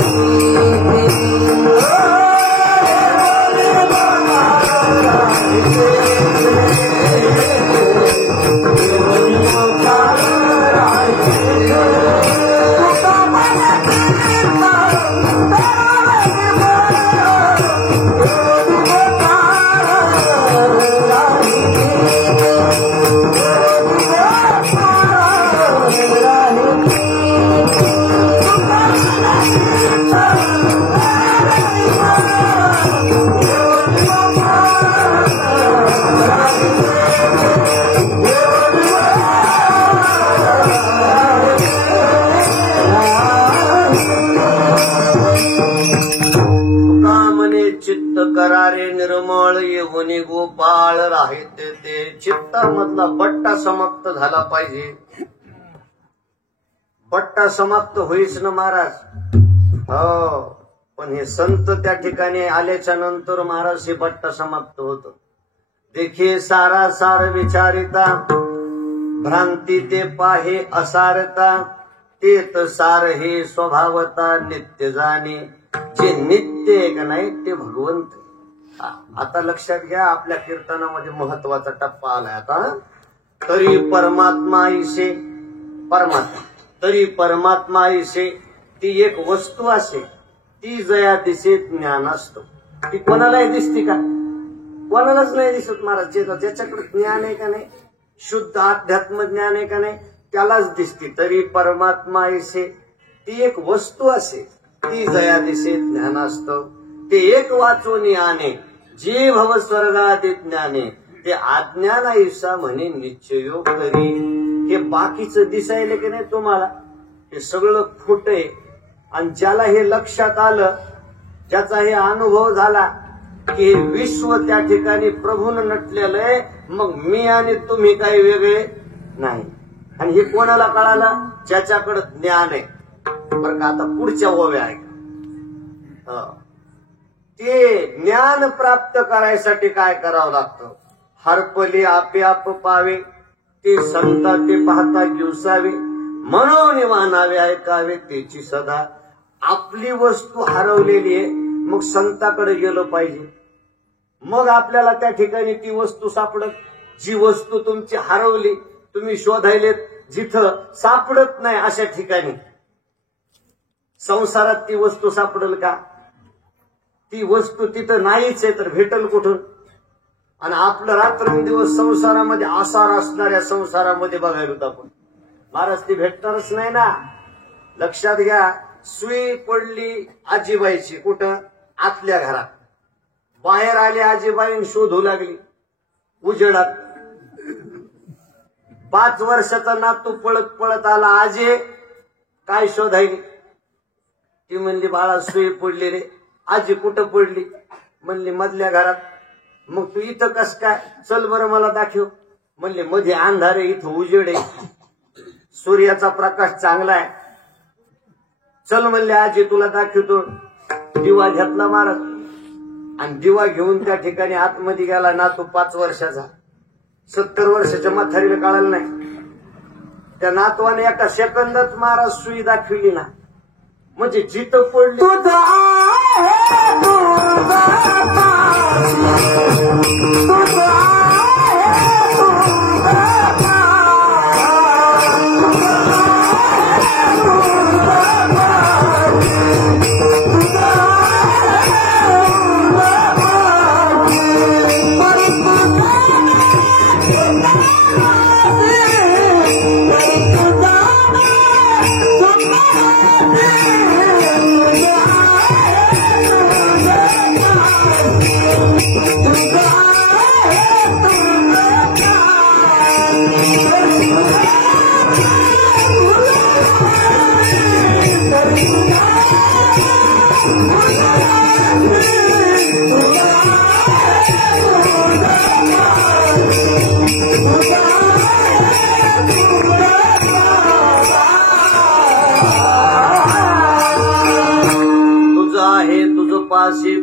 आहे ते चित्तामधला बट्टा समाप्त झाला पाहिजे. बट्टा समाप्त होईच ना महाराज. हो, पण हे संत त्या ठिकाणी आल्याच्या नंतर महाराज हे बट्टा समाप्त होत. देखिए सारा सार विचारिता, भ्रांती ते पाहे असारता, तेत सार हे स्वभावता नित्य जाणे. जे नित्य आहे का नाही ते भगवंत. आता लक्षात घ्या, आपल्या कीर्तनामध्ये महत्वाचा टप्पा आलाय आता. तरी परमात्मा ऐसे, परमात्मा तरी परमात्मा ऐसे, ती एक वस्तू असे, ती जया दिसे ज्ञान असतो. ती कोणालाही दिसते का? कोणालाच नाही दिसत महाराज. ज्याच्याकडे ज्ञान आहे का नाही, शुद्ध अध्यात्म ज्ञान आहे का नाही, त्यालाच दिसते. तरी परमात्मा ऐसे, ती एक वस्तू असे, ती जया दिसे ज्ञान असतो. ते एक वाचून आणे, जे भव स्वर्गादी ज्ञाने, ते अज्ञान ऐसा म्हणे निश्चयो करी. हे बाकीचं दिसायला की नाही तुम्हाला, हे सगळं खोट आहे. आणि ज्याला हे लक्षात आलं, ज्याचा हे अनुभव झाला की विश्व त्या ठिकाणी प्रभून नटलेलं आहे, मग मी आणि तुम्ही काही वेगळे नाही. आणि हे कोणाला कळालं? ज्याच्याकडे ज्ञान आहे. बरं का, आता पुढच्या ओव्या आहे. ते ज्ञान प्राप्त करायसाठी काय करावं लागतं? हरपले आपे आप पावे, ते संता ते पाहता दिवसावे, म्हणून मानावे ऐकावे त्याची सदा. आपली वस्तू हरवलेली आहे, मग संताकडे गेलो पाहिजे, मग आपल्याला त्या ठिकाणी ती वस्तू सापडत. जी वस्तू तुमची हरवली, तुम्ही शोधायलेत, जिथं सापडत नाही अशा ठिकाणी संसारात ती वस्तू सापडेल का? ती वस्तू तिथं नाहीच आहे तर भेटल कुठून? आणि आपलं रात्रंदिवस संसारामध्ये आसार असणाऱ्या संसारामध्ये बघायला होत आपण महाराज, ती भेटणारच नाही ना. लक्षात घ्या, सुई पडली आजीबाईची कुठं? आतल्या घरात. बाहेर आली आजीबाई, शोधू लागली उजेडात. 5 वर्षाचा नातू पळत पळत आला, आजे काय शोधायली? ती म्हणली बाळा सुई पडली रे. आजी कुठं पडली? म्हणली मधल्या घरात. मग तू इथं कस काय? चल बरं मला दाखव. म्हणले मध्ये अंधार आहे, इथं उजेड आहे, सूर्याचा प्रकाश चांगला आहे. चल म्हणले आजी तुला दाखवतो. दिवा घेतला महाराज आणि दिवा घेऊन त्या ठिकाणी आतमध्ये गेला. नातू 5 वर्षाचा, 70 वर्षाच्या म्हातारीला कळालं नाही. त्या नातवाने एका सेकंदात महाराज सुई दाखविली ना, म्हणजे जिथं पडली तुझा आहे तुझा तुझा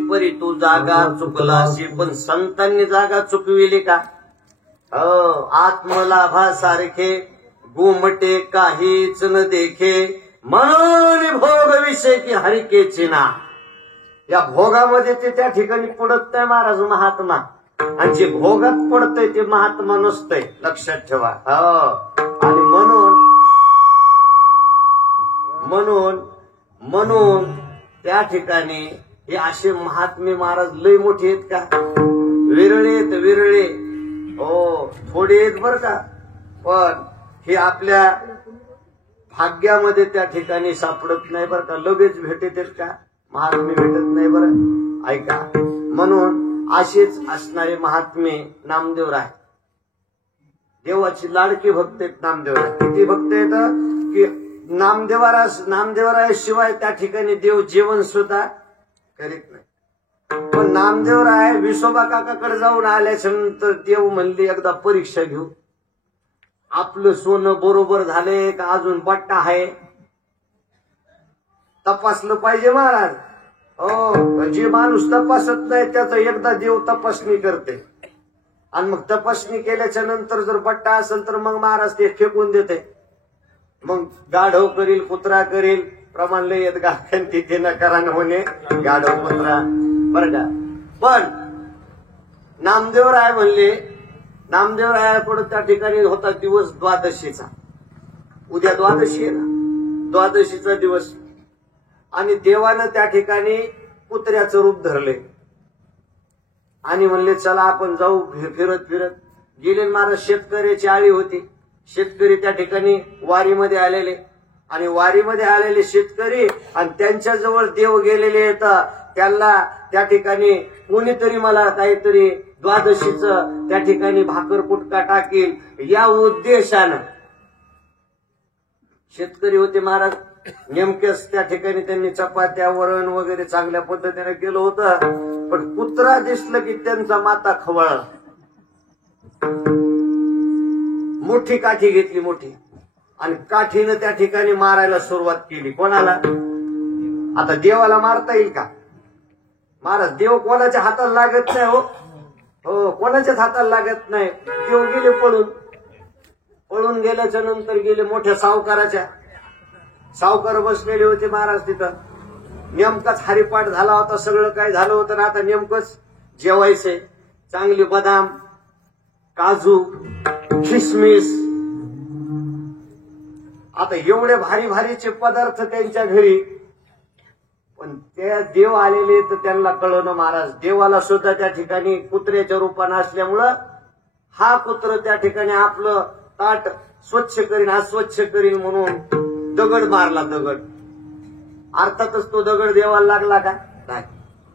परी तू जागा चुकलाशी. पण संतांनी जागा चुकविली का? आत्मलाभासारखे गुमटे काहीच न देखे, म्हणून भोग विषय की हरिकेची ना. या भोगामध्ये ते त्या ठिकाणी पडत नाही महाराज महात्मा. आणि जे भोगात पडतंय ते महात्मा नसतंय, लक्षात ठेवा. आणि म्हणून त्या ठिकाणी हे असे महात्मे महाराज लय मोठे आहेत का? विरळे. हो, थोडे आहेत बर का, पण हे आपल्या भाग्यामध्ये त्या ठिकाणी सापडत नाही बर का. लगेच भेटत का? महात्मे भेटत नाही बरं. ऐका, म्हणून असेच असणारे महात्मे नामदेवराय, देवाची लाडकी भक्त आहेत नामदेवराय. किती भक्त आहेत की नामदेवराय शिवाय त्या ठिकाणी देव जेवण सुद्धा करीत नाही. पण नामदेवराय विसोबा काकाकडे जाऊन आल्याच्या नंतर देव म्हणले एकदा परीक्षा घेऊ, आपलं सोनं बरोबर झालंय का अजून बट्टा आहे, तपासलं पाहिजे महाराज. हो, जे माणूस तपासत नाही त्याचं एकदा देव तपासणी करते, आणि मग तपासणी केल्याच्या नंतर जर बट्टा असेल तर मग महाराज ते फेकून देते. मग गाढव करील, कुत्रा करील, प्रमाण लय येत गाठन तिथे न करा म्हणे गाढव कुत्रा, बरं का. पण नामदेवराय म्हणले, नामदेवरायाकडे त्या ठिकाणी होता दिवस द्वादशीचा, उद्या द्वादशी आहे ना, द्वादशीचा दिवस, आणि देवानं त्या ठिकाणी कुत्र्याचं रूप धरले आणि म्हणले चला आपण जाऊ. फिरत फिरत गेले महाराज. शेतकऱ्याची आळी होती, शेतकरी त्या ठिकाणी वारीमध्ये आलेले, आणि वारीमध्ये आलेले शेतकरी आणि त्यांच्या जवळ देव गेलेले येतात. त्यांना त्या ठिकाणी कोणीतरी मला काहीतरी द्वादशीचं त्या ठिकाणी भाकर पुटका टाकील या उद्देशानं शेतकरी होते महाराज. नेमकेच त्या ठिकाणी त्यांनी चपात्या, वरण वगैरे चांगल्या पद्धतीने केलं होतं, पण कुत्रा दिसलं की त्यांचा माता खवळला. मोठी काठी घेतली, मोठी, आणि काठीनं त्या ठिकाणी मारायला सुरुवात केली. कोणाला? आता देवाला मारता येईल का महाराज? देव कोणाच्या हाताला लागत नाही. हो, कोणाच्याच हाताला लागत नाही. देव गेले पळून. पळून गेल्याच्या नंतर गेले मोठ्या सावकाराच्या. सावकार बसलेले होते महाराज तिथं. नेमकाच हरिपाठ झाला होता, सगळं काय झालं होतं ना, आता नेमकंच जेवायचंय. चांगली बदाम, काजू, किसमिस, आता एवढे भारी भारीचे पदार्थ त्यांच्या घरी. पण त्या देव आलेले तर त्यांना कळलं महाराज. देवाला सुद्धा त्या ठिकाणी कुत्र्याच्या रूपानं असल्यामुळं हा कुत्र त्या ठिकाणी आपलं ताट स्वच्छ करीन, अस्वच्छ करीन म्हणून दगड मारला. दगड, अर्थातच तो दगड देवाला लागला का? नाही.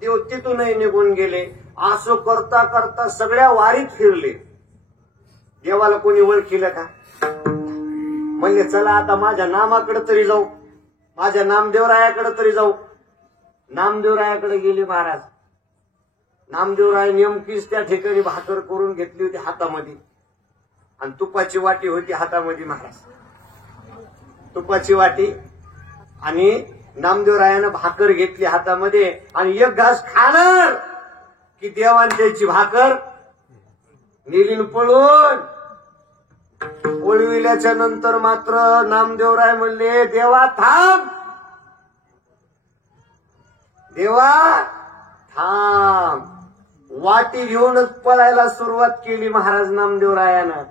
देव तिथूनही निघून गेले. असं करता करता सगळ्या वारीत फिरले. देवाला कोणी ओळखीलं का? म्हणजे चला आता माझ्या नामाकडे तरी जाऊ, माझ्या नामदेवरायाकडे तरी जाऊ. नामदेवरायाकडे गेले महाराज. नामदेवराय नेमकीच त्या ठिकाणी भाकर करून घेतली होती हातामध्ये, आणि तुपाची वाटी होती हातामध्ये महाराज. तुपाची वाटी आणि नामदेवरायानं भाकर घेतली हातामध्ये, आणि एक घास खाणार की देवान त्याची भाकर नेलीन पळून. पळविल्याच्या नंतर मात्र नामदेवराय म्हणले, देवा थांब, देवा थांब. वाटी घेऊनच पळायला सुरुवात केली महाराज नामदेवरायानं.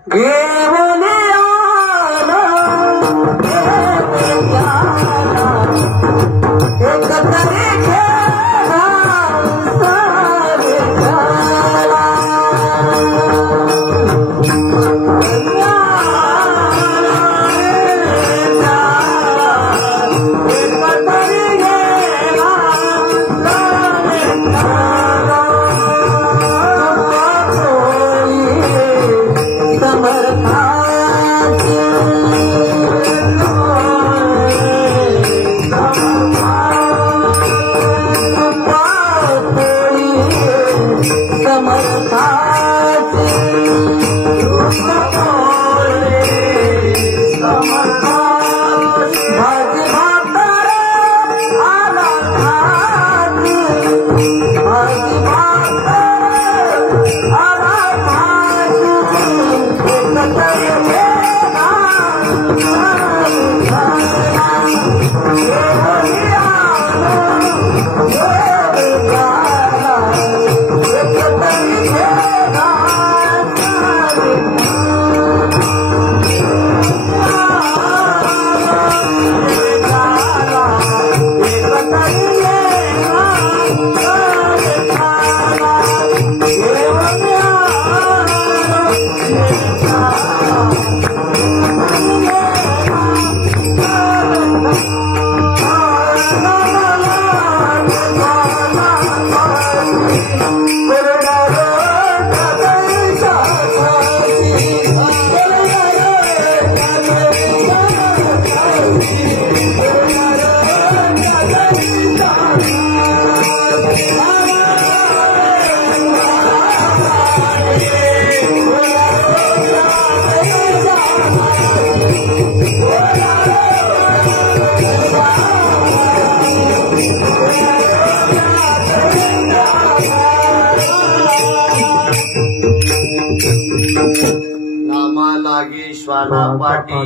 नामा लागे श्वाना पाटी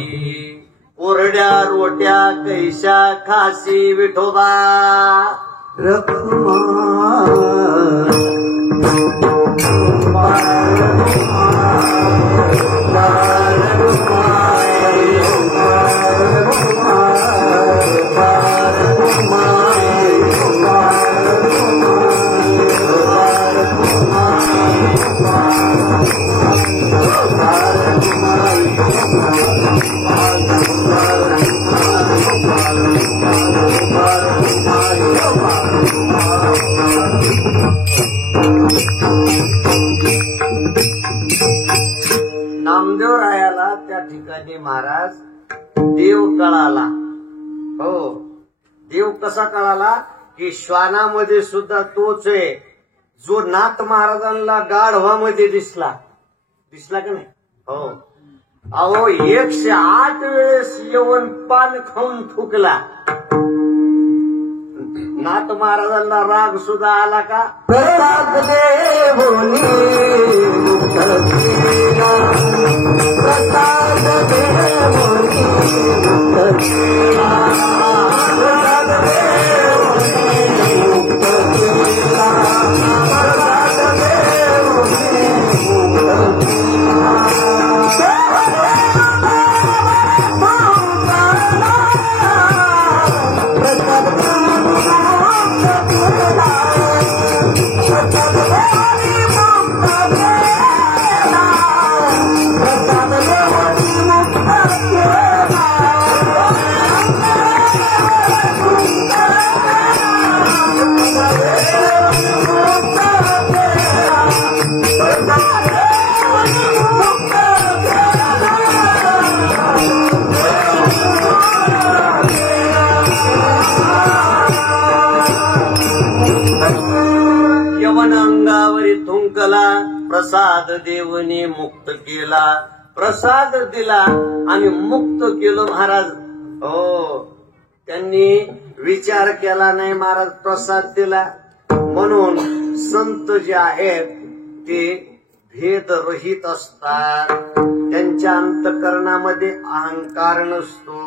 कोरड्या रोट्या कैशा खासी विठोबा रखुमा नामदेवरायाला त्या ठिकाणी महाराज देव कळाला. हो, देव कसा कळाला की श्वानामध्ये सुद्धा तोच आहे जो नाथ महाराजांना गाढवामध्ये दिसला का नाही. हो, अहो 108 वेळेस येऊन पान खाऊन थुकला. नाथ महाराजांना राग सुद्धा आला का. प्रसाद देवोनी प्रसाद देवोनी यवन अंगावरी थुंकला प्रसाद देवने मुक्त केला. प्रसाद दिला आणि मुक्त केलं महाराज. हो, त्यांनी विचार केला नाही, महाराज प्रसाद दिला. म्हणून संत जे आहेत ते भेदरहित असतात, त्यांच्या अंतःकरणामध्ये अहंकार नसतो.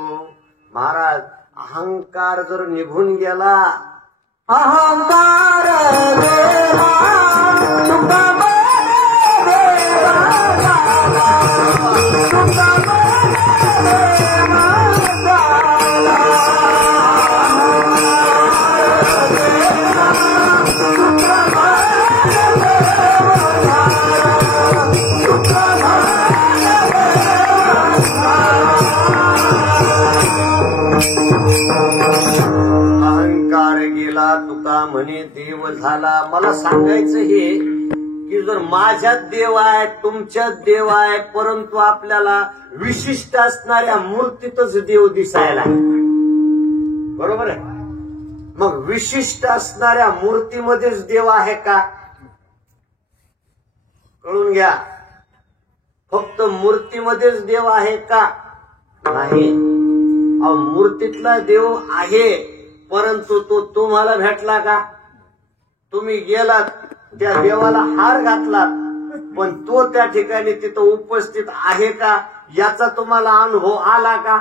महाराज अहंकार जर निघून गेला, अहंकार देवा तुका अहंकार गेला तुका म्हणे देव झाला. मला सांगायचं हे की जर माझ्यात देव आहे, तुमच्यात देव आहे, परंतु आपल्याला विशिष्ट असणाऱ्या मूर्तीतच देव दिसायला, बरोबर आहे. मग विशिष्ट असणाऱ्या मूर्तीमध्येच देव आहे का, कळून घ्या. फक्त मूर्तीमध्येच देव आहे का, नाही. मूर्तीतला देव आहे, परंतु तो तुम्हाला भेटला का. तुम्ही गेलात त्या देवाला हार घातलात, पण तो त्या ठिकाणी तिथं उपस्थित आहे का याचा तुम्हाला अनुभव आला का.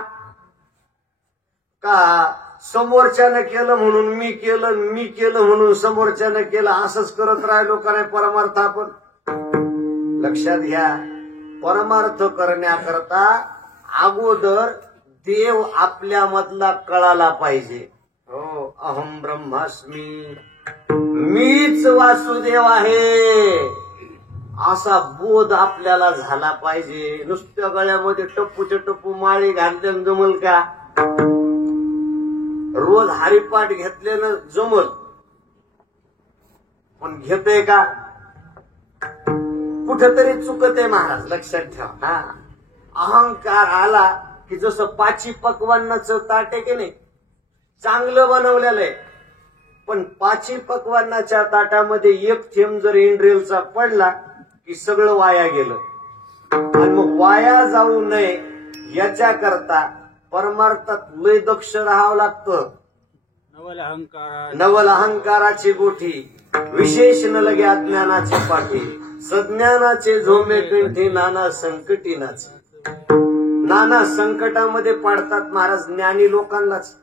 समोरच्यानं केलं म्हणून मी केलं, मी केलं म्हणून समोरच्यानं केलं, असंच करत राहिलो का नाही परमार्थ आपण. लक्षात घ्या, परमार्थ करण्याकरता अगोदर देव आपल्यामधला कळाला पाहिजे. हो, अहम ब्रह्मास्मी, मीच वासुदेव आहे, असा बोध आपल्याला झाला पाहिजे. नुसत्या गळ्यामध्ये टप्पूच्या टप्पू माळी घातल्यानं जमल का. रोज हरिपाठ घेतल्यानं जमल, पण घेतय का. कुठेतरी चुकत आहे महाराज, लक्षात ठेवा. अहंकार आला की जसं पाची पक्वान्नाचं ताट आहे की नाही, चांगलं बनवलेलं आहे, पण पाची पक्वान्नाच्या ताटामध्ये एक थेंब जर इंड्रेलचा पडला की सगळं वाया गेलं. आणि मग वाया जाऊ नये याच्याकरता परमार्थात लय दक्ष राहावं लागतं. नवल अहंकाराची गोठी, विशेष न लगे अज्ञानाची पाठी, सज्ञानाचे झोंबे कंठी नाना संकटी नाच. नाना संकटामध्ये पाडतात महाराज ज्ञानी लोकांनाच.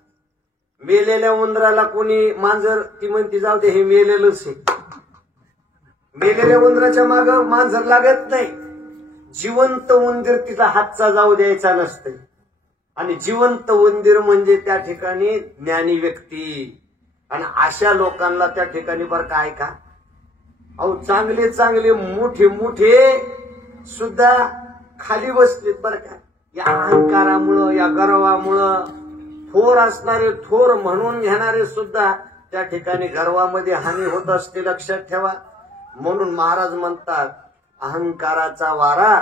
मेलेल्या उंदराला कोणी मांजर ती म्हणती जाऊ दे हे मेलेलंच आहे. मेलेल्या उंदराच्या माग मांजर लागत नाही. जिवंत उंदीर तिचा हातचा जाऊ द्यायचा नसते. आणि जिवंत उंदीर म्हणजे त्या ठिकाणी ज्ञानी व्यक्ती. आणि अशा लोकांना त्या ठिकाणी बरं काय का अहो चांगले चांगले मोठे मोठे सुद्धा खाली बसलेत बरं का. या अहंकारामुळं या गर्वामुळं थोर असणारे थोर म्हणून घेणारे सुद्धा त्या ठिकाणी गर्वामध्ये हानी होत असते. लक्षात ठेवा. म्हणून महाराज म्हणतात अहंकाराचा वारा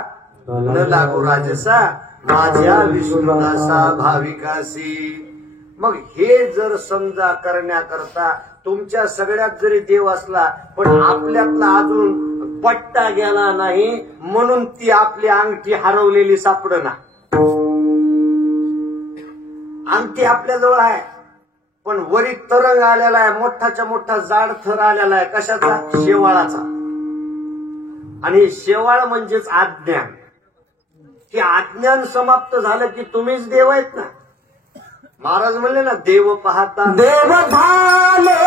न लागो राजसा माझ्या विष्णुदासा भाविकासी. मग हे जर समजा करण्याकरता तुमच्या सगळ्यात जरी देव असला पण आपल्यातला अजून पट्टा गेला नाही म्हणून ती आपली अंगठी हरवलेली सापडना. अंगठी आपल्याजवळ आहे पण वरी तरंग आलेला आहे. मोठाच्या मोठा जाड थर आलेला आहे. कशाचा? शेवाळाचा. आणि शेवाळ म्हणजेच अज्ञान. की अज्ञान समाप्त झालं की तुम्हीच देव आहेत ना. महाराज म्हणले ना देव पाहता देव झाले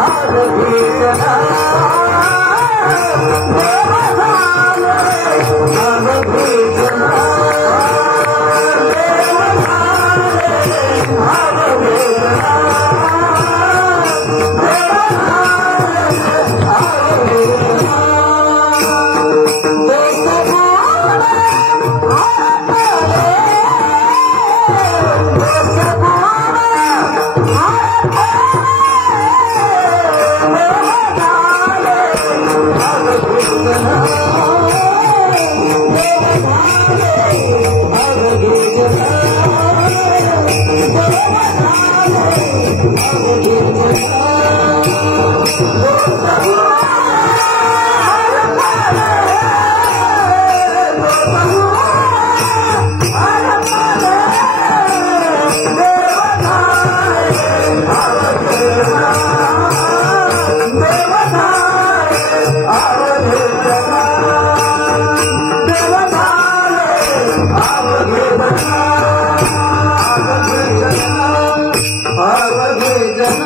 आज भेटला, देव झाले आज भेटला, देव झाले आज भेटला,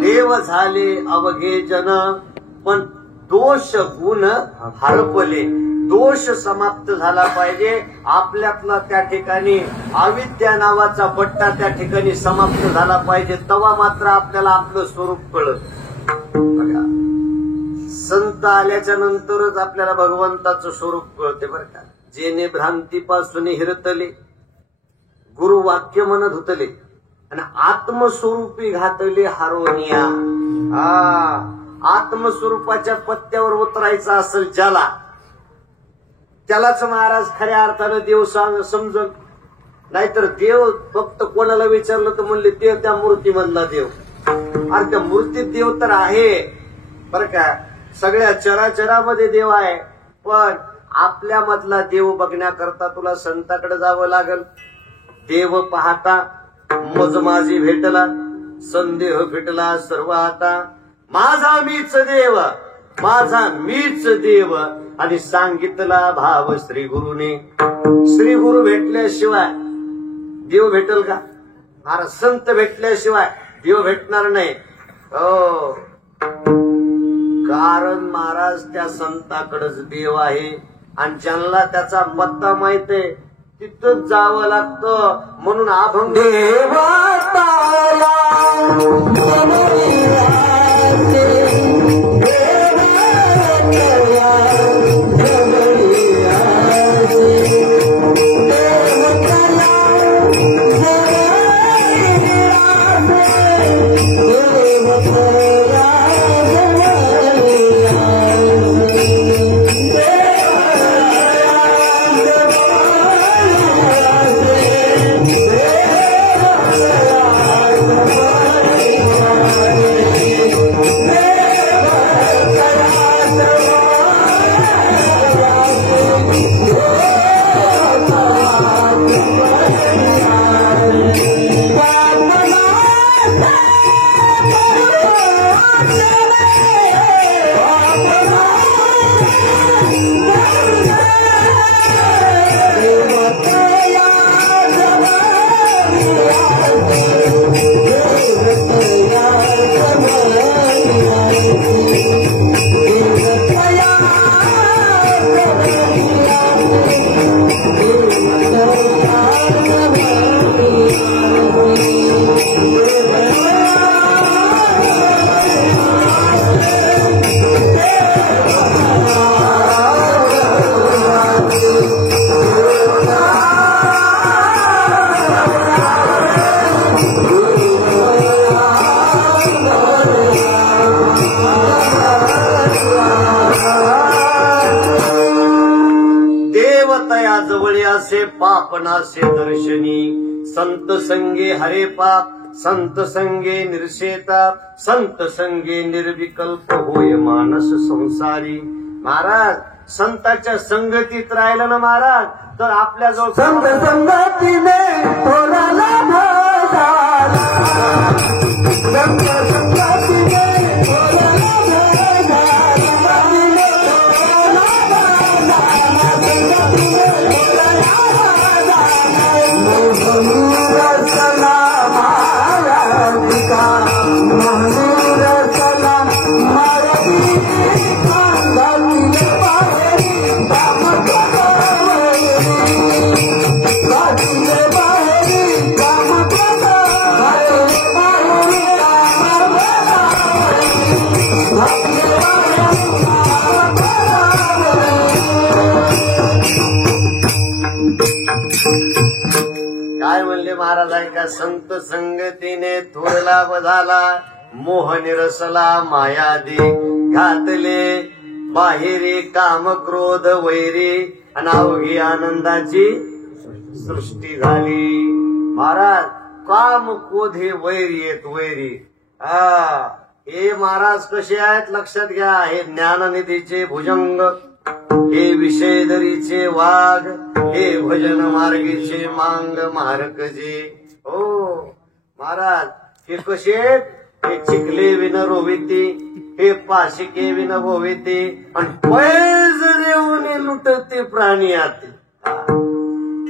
देव झाले अवघे जन पण दोष गुण हरपले. दोष समाप्त झाला पाहिजे. आपल्यातला त्या ठिकाणी अविद्या नावाचा पट्टा त्या ठिकाणी समाप्त झाला पाहिजे. तेव्हा मात्र आपल्याला आपलं स्वरूप कळत. बघा संत आल्याच्या नंतरच आपल्याला भगवंताचं स्वरूप कळते बरं का. जेने भ्रांतीपासून हिरतले गुरुवाक्य म्हणत होतले आणि आत्मस्वरूपी घातले हारोनिया. आत्मस्वरूपाच्या पत्त्यावर उतरायचं असेल ज्याला त्यालाच महाराज खऱ्या अर्थानं देव समजल. नाहीतर देव फक्त कोणाला विचारलं तर म्हणले ते त्या मूर्तीमधला देव. अरे त्या मूर्तीत देव तर आहे बरं का. सगळ्या चराचरामध्ये देव आहे पण आपल्यामधला देव बघण्याकरता तुला संताकडे जावं लागल. देव पाहता मज माझी भेटला संदेह फिटला सर्व आता. माझा मीच देव माझा मीच देव आणि सांगितला भाव श्री गुरुने. श्री गुरु भेटल्याशिवाय देव भेटल का? महाराज संत भेटल्याशिवाय देव भेटणार नाही. हो कारण महाराज त्या संताकडेच देव आहे आणि ज्यांना त्याचा पत्ता माहित आहे तिथंच जावं लागतं. म्हणून अभंग Yeah. देवतया जवळे असे पाप नासे दर्शनी संत संगे हरे पाप संत संगे निर्षेता संत संगे निर्विकल्प होय मानस संसारी. महाराज संताच्या संगतीत राहिलं ना महाराज तर आपल्या जवळ संत संगतीने थोडा लाभ झाला. संत संगतीने थोडा लाभ झाला. मंदिर चला महाराधिका मंदिर चला मारुती कांदातील बाहेरी काम करावरी. कांदातील बाहेरी काम करावरी. बाहेरी काम करावरी. कांदातील बाहेरी काम करावरी. काय म्हणले महाराज ऐका. संत संगतीने थोर लाभ झाला मोह निरसला मायादी घातले बाहेरी काम क्रोध वैरी आणि अवघी आनंदाची सृष्टी झाली. महाराज काम क्रोध हे वैरी आहेत वैरी. हे महाराज कसे आहेत लक्षात घ्या. हे ज्ञाननिधीचे भुजंग हे विषयदरीचे वाघ हे भजन मार्गीचे मांग मारकजे. हो महाराज हे कसे हे चिखले विन रोविती हे पाशिके विन भोविते आणि पैज देऊन लुटते प्राणी आते.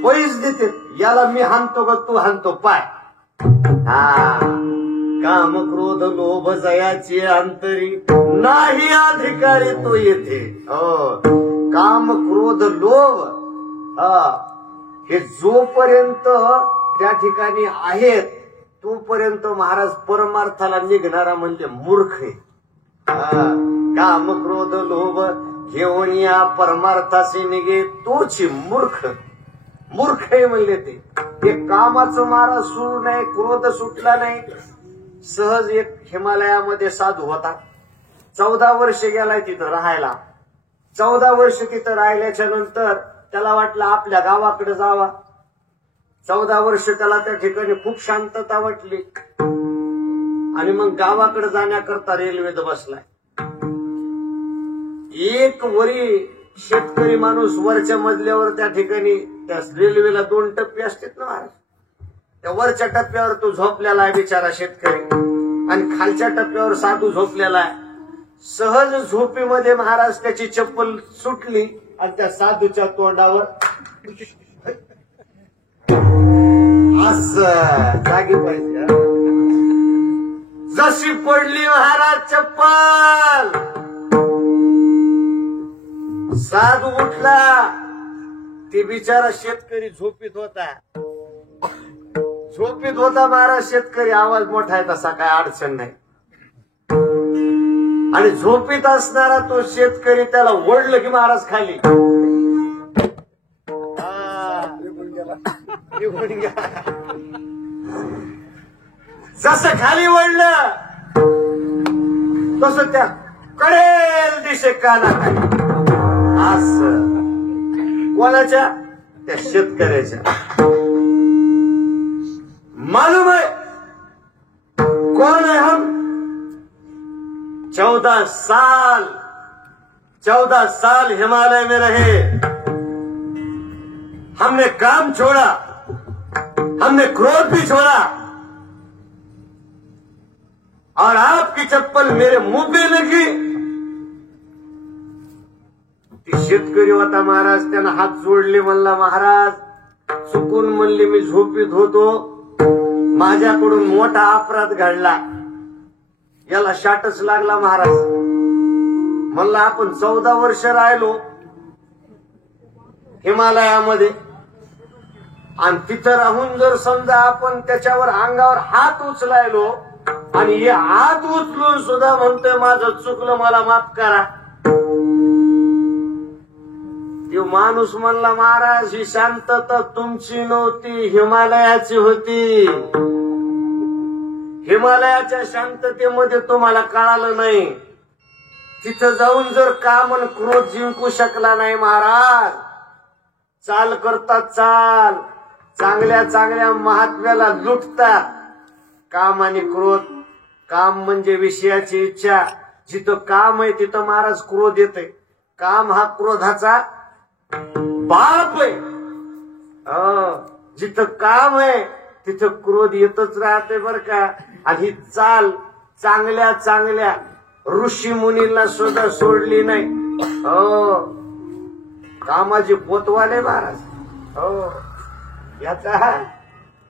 पैज देते याला मी हाणतो का तू हाणतो पाय. काम क्रोध लोभ जयाची अंतरी नाही अधिकारी तो येथे. हो काम क्रोध लोभ हे जोपर्यंत त्या ठिकाणी आहेत तोपर्यंत महाराज परमार्थाला निघणारा म्हणजे मूर्ख आहे. काम क्रोध लोभ घेऊन या परमार्थाशी निघे तोच मूर्ख. मूर्ख आहे म्हणले ते कामाचं महाराज सुरू नाही क्रोध सुटला नाही. सहज एक हिमालयामध्ये साधू होता. 14 वर्ष गेलाय तिथं राहायला. 14 वर्ष तिथं राहिल्याच्या नंतर त्याला वाटलं आपल्या गावाकडे जावा. 14 वर्ष त्याला त्या ठिकाणी खूप शांतता वाटली आणि मग गावाकडे जाण्याकरता रेल्वेत बसलाय. एक वरी शेतकरी माणूस वरच्या मजल्यावर त्या ठिकाणी त्या रेल्वेला 2 टप्पे असतात ना महाराज. त्या वरच्या टप्प्यावर तो झोपलेला आहे बिचारा शेतकरी आणि खालच्या टप्प्यावर साधू झोपलेला आहे. सहज झोपेमध्ये महाराज त्याची चप्पल सुटली आणि त्या साधूच्या तोंडावर असं जागी पाहिजे. जशी पडली महाराज चप्पल साधू उठला. ते बिचारा शेतकरी झोपीत होता महाराज शेतकरी. आवाज मोठा आहे तसा काय अडचण नाही. आणि झोपीत असणारा तो शेतकरी त्याला ओढलं की महाराज खाली जसं खाली ओढलं तसं त्या कडेल दिशे काना खाली. असं कोणाच्या त्या शेतकऱ्याच्या. मालूम है कौन है हम. 14 साल हिमालय में रहे. हमने काम छोड़ा हमने क्रोध भी छोड़ा और आपकी चप्पल मेरे मुंह पे लगी. ती शेतकरी होता महाराज. त्यानं हात जोडले म्हणला महाराज चुकून म्हणले मी झोपीत होतो. माझ्याकडून मोठा अपराध घडला. याला शाटच लागला महाराज. म्हणला आपण 14 वर्ष राहिलो हिमालयामध्ये आणि तिथं राहून जर समजा आपण त्याच्यावर अंगावर हात उचलायलो आणि हे हात उचलून सुद्धा म्हणतोय माझं चुकलं मला माफ करा. तो माणूस म्हणला महाराज ही शांतता तुमची नव्हती हिमालयाची होती. हिमालयाच्या शांततेमध्ये तुम्हाला कळालं नाही. तिथं जाऊन जर काम आणि क्रोध जिंकू शकला नाही महाराज चाल करतात चाल, चांगल्या चांगल्या महात्म्याला लुटतात. काम आणि क्रोध. काम म्हणजे विषयाची इच्छा. जिथं काम आहे तिथं महाराज क्रोध येते. काम हा क्रोधाचा बाप आहे. जिथं काम आहे तिथं क्रोध येतच राहते बर का. आणि ही चाल चांगल्या चांगल्या ऋषी मुनींना सुद्धा सोडली नाही. कामाची पोतवाले महाराज. याचा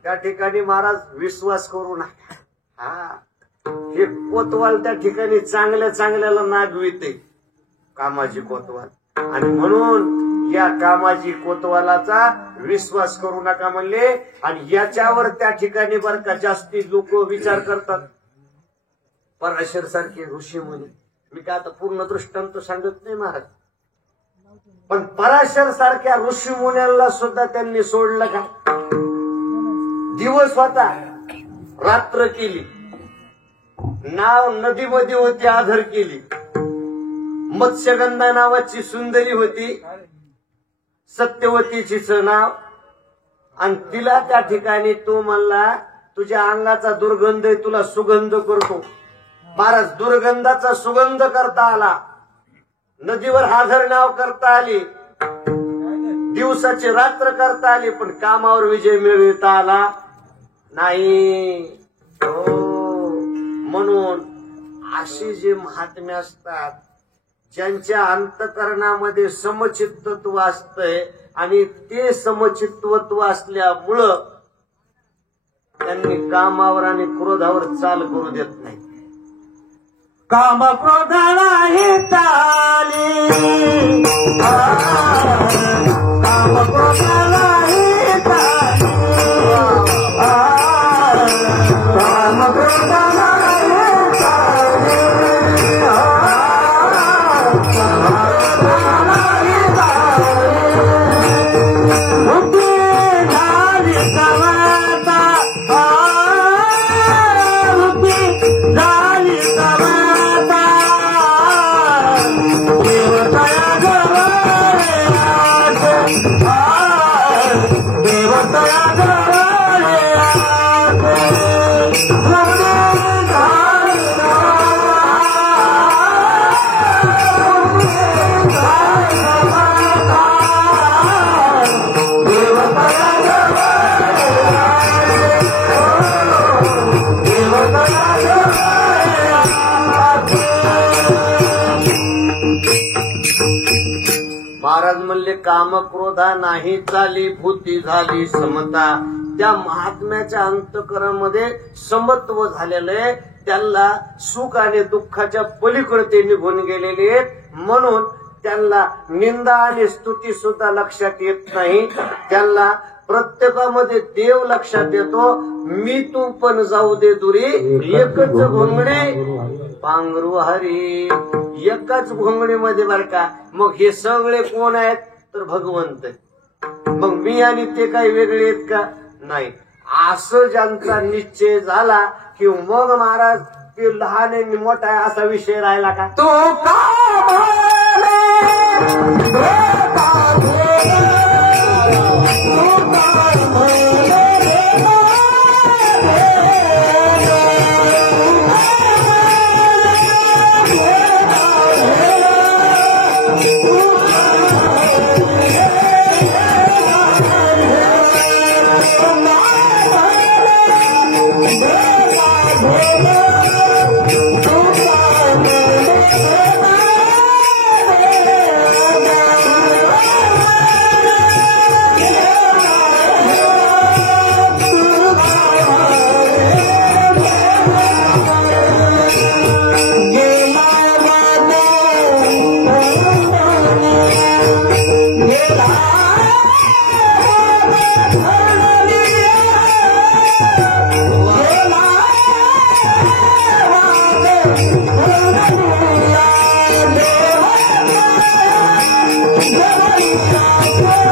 त्या ठिकाणी महाराज विश्वास करू नका. हे कोतवाल त्या ठिकाणी चांगल्या चांगल्याला नागविते. कामाची कोतवाल. आणि म्हणून या कामाची कोतवालाचा विश्वास करू नका म्हणले. आणि याच्यावर त्या ठिकाणी बरं का जास्ती लोक विचार करतात. पराशर सारखे ऋषी मुनी. मी काय आता पूर्ण दृष्टांत सांगत नाही महाराज, पण पराशर सारख्या ऋषी मुन्यांना सुद्धा त्यांनी सोडलं का. दिवस होता, रात्र केली, नाव नदीमध्ये होती, आधर केली. मत्स्यगंधा नावाची सुंदरी होती, सत्यवतीचीच नाव. आणि तिला त्या ठिकाणी तो म्हणला तुझ्या अंगाचा दुर्गंध आहे, तुला सुगंध करतो. महाराज दुर्गंधाचा सुगंध करता आला, नदीवर आधर नाव करता आली, दिवसाची रात्र करता आली, पण कामावर विजय मिळविता आला नाही. म्हणून अशी जे महात्म्य असतात ज्यांच्या अंतकरणामध्ये समचित्तत्व असतंय आणि ते समचित्तत्व असल्यामुळं त्यांनी कामावर आणि क्रोधावर चाल करू देत नाही. काम क्रोधाला हिताली, काम क्रोधाला हिताली, काम क्रोधाला हिताली, मुक्ती झाली कवाता, मुक्ती झाली कवाता, देवतया गवळे आठ, देवतया गवळे आठ, मुक्ती झाली महाराज म्हणले काम क्रोधा नाही चाली, भूती झाली समता. त्या महात्म्याच्या अंतकरणामध्ये समत्व झालेलं आहे. त्यांना सुख आणि दुःखाच्या पलीकडे ते निघून गेलेले आहेत. म्हणून त्यांना निंदा आणि स्तुती सुद्धा लक्षात येत नाही. त्यांना प्रत्येकामध्ये देव लक्षात येतो. मी तू पण जाऊ दे दुरी, एकच घोंगडी पांघरू हरी. एकाच घोंगडीमध्ये बर का. मग हे सगळे कोण आहेत तर भगवंत. मग मी आणि ते काही वेगळे आहेत का नाही. असं ज्यांचा निश्चय झाला की मग महाराज ते लहान आणि मोठा आहे असा विषय राहिला का. तो Yeah.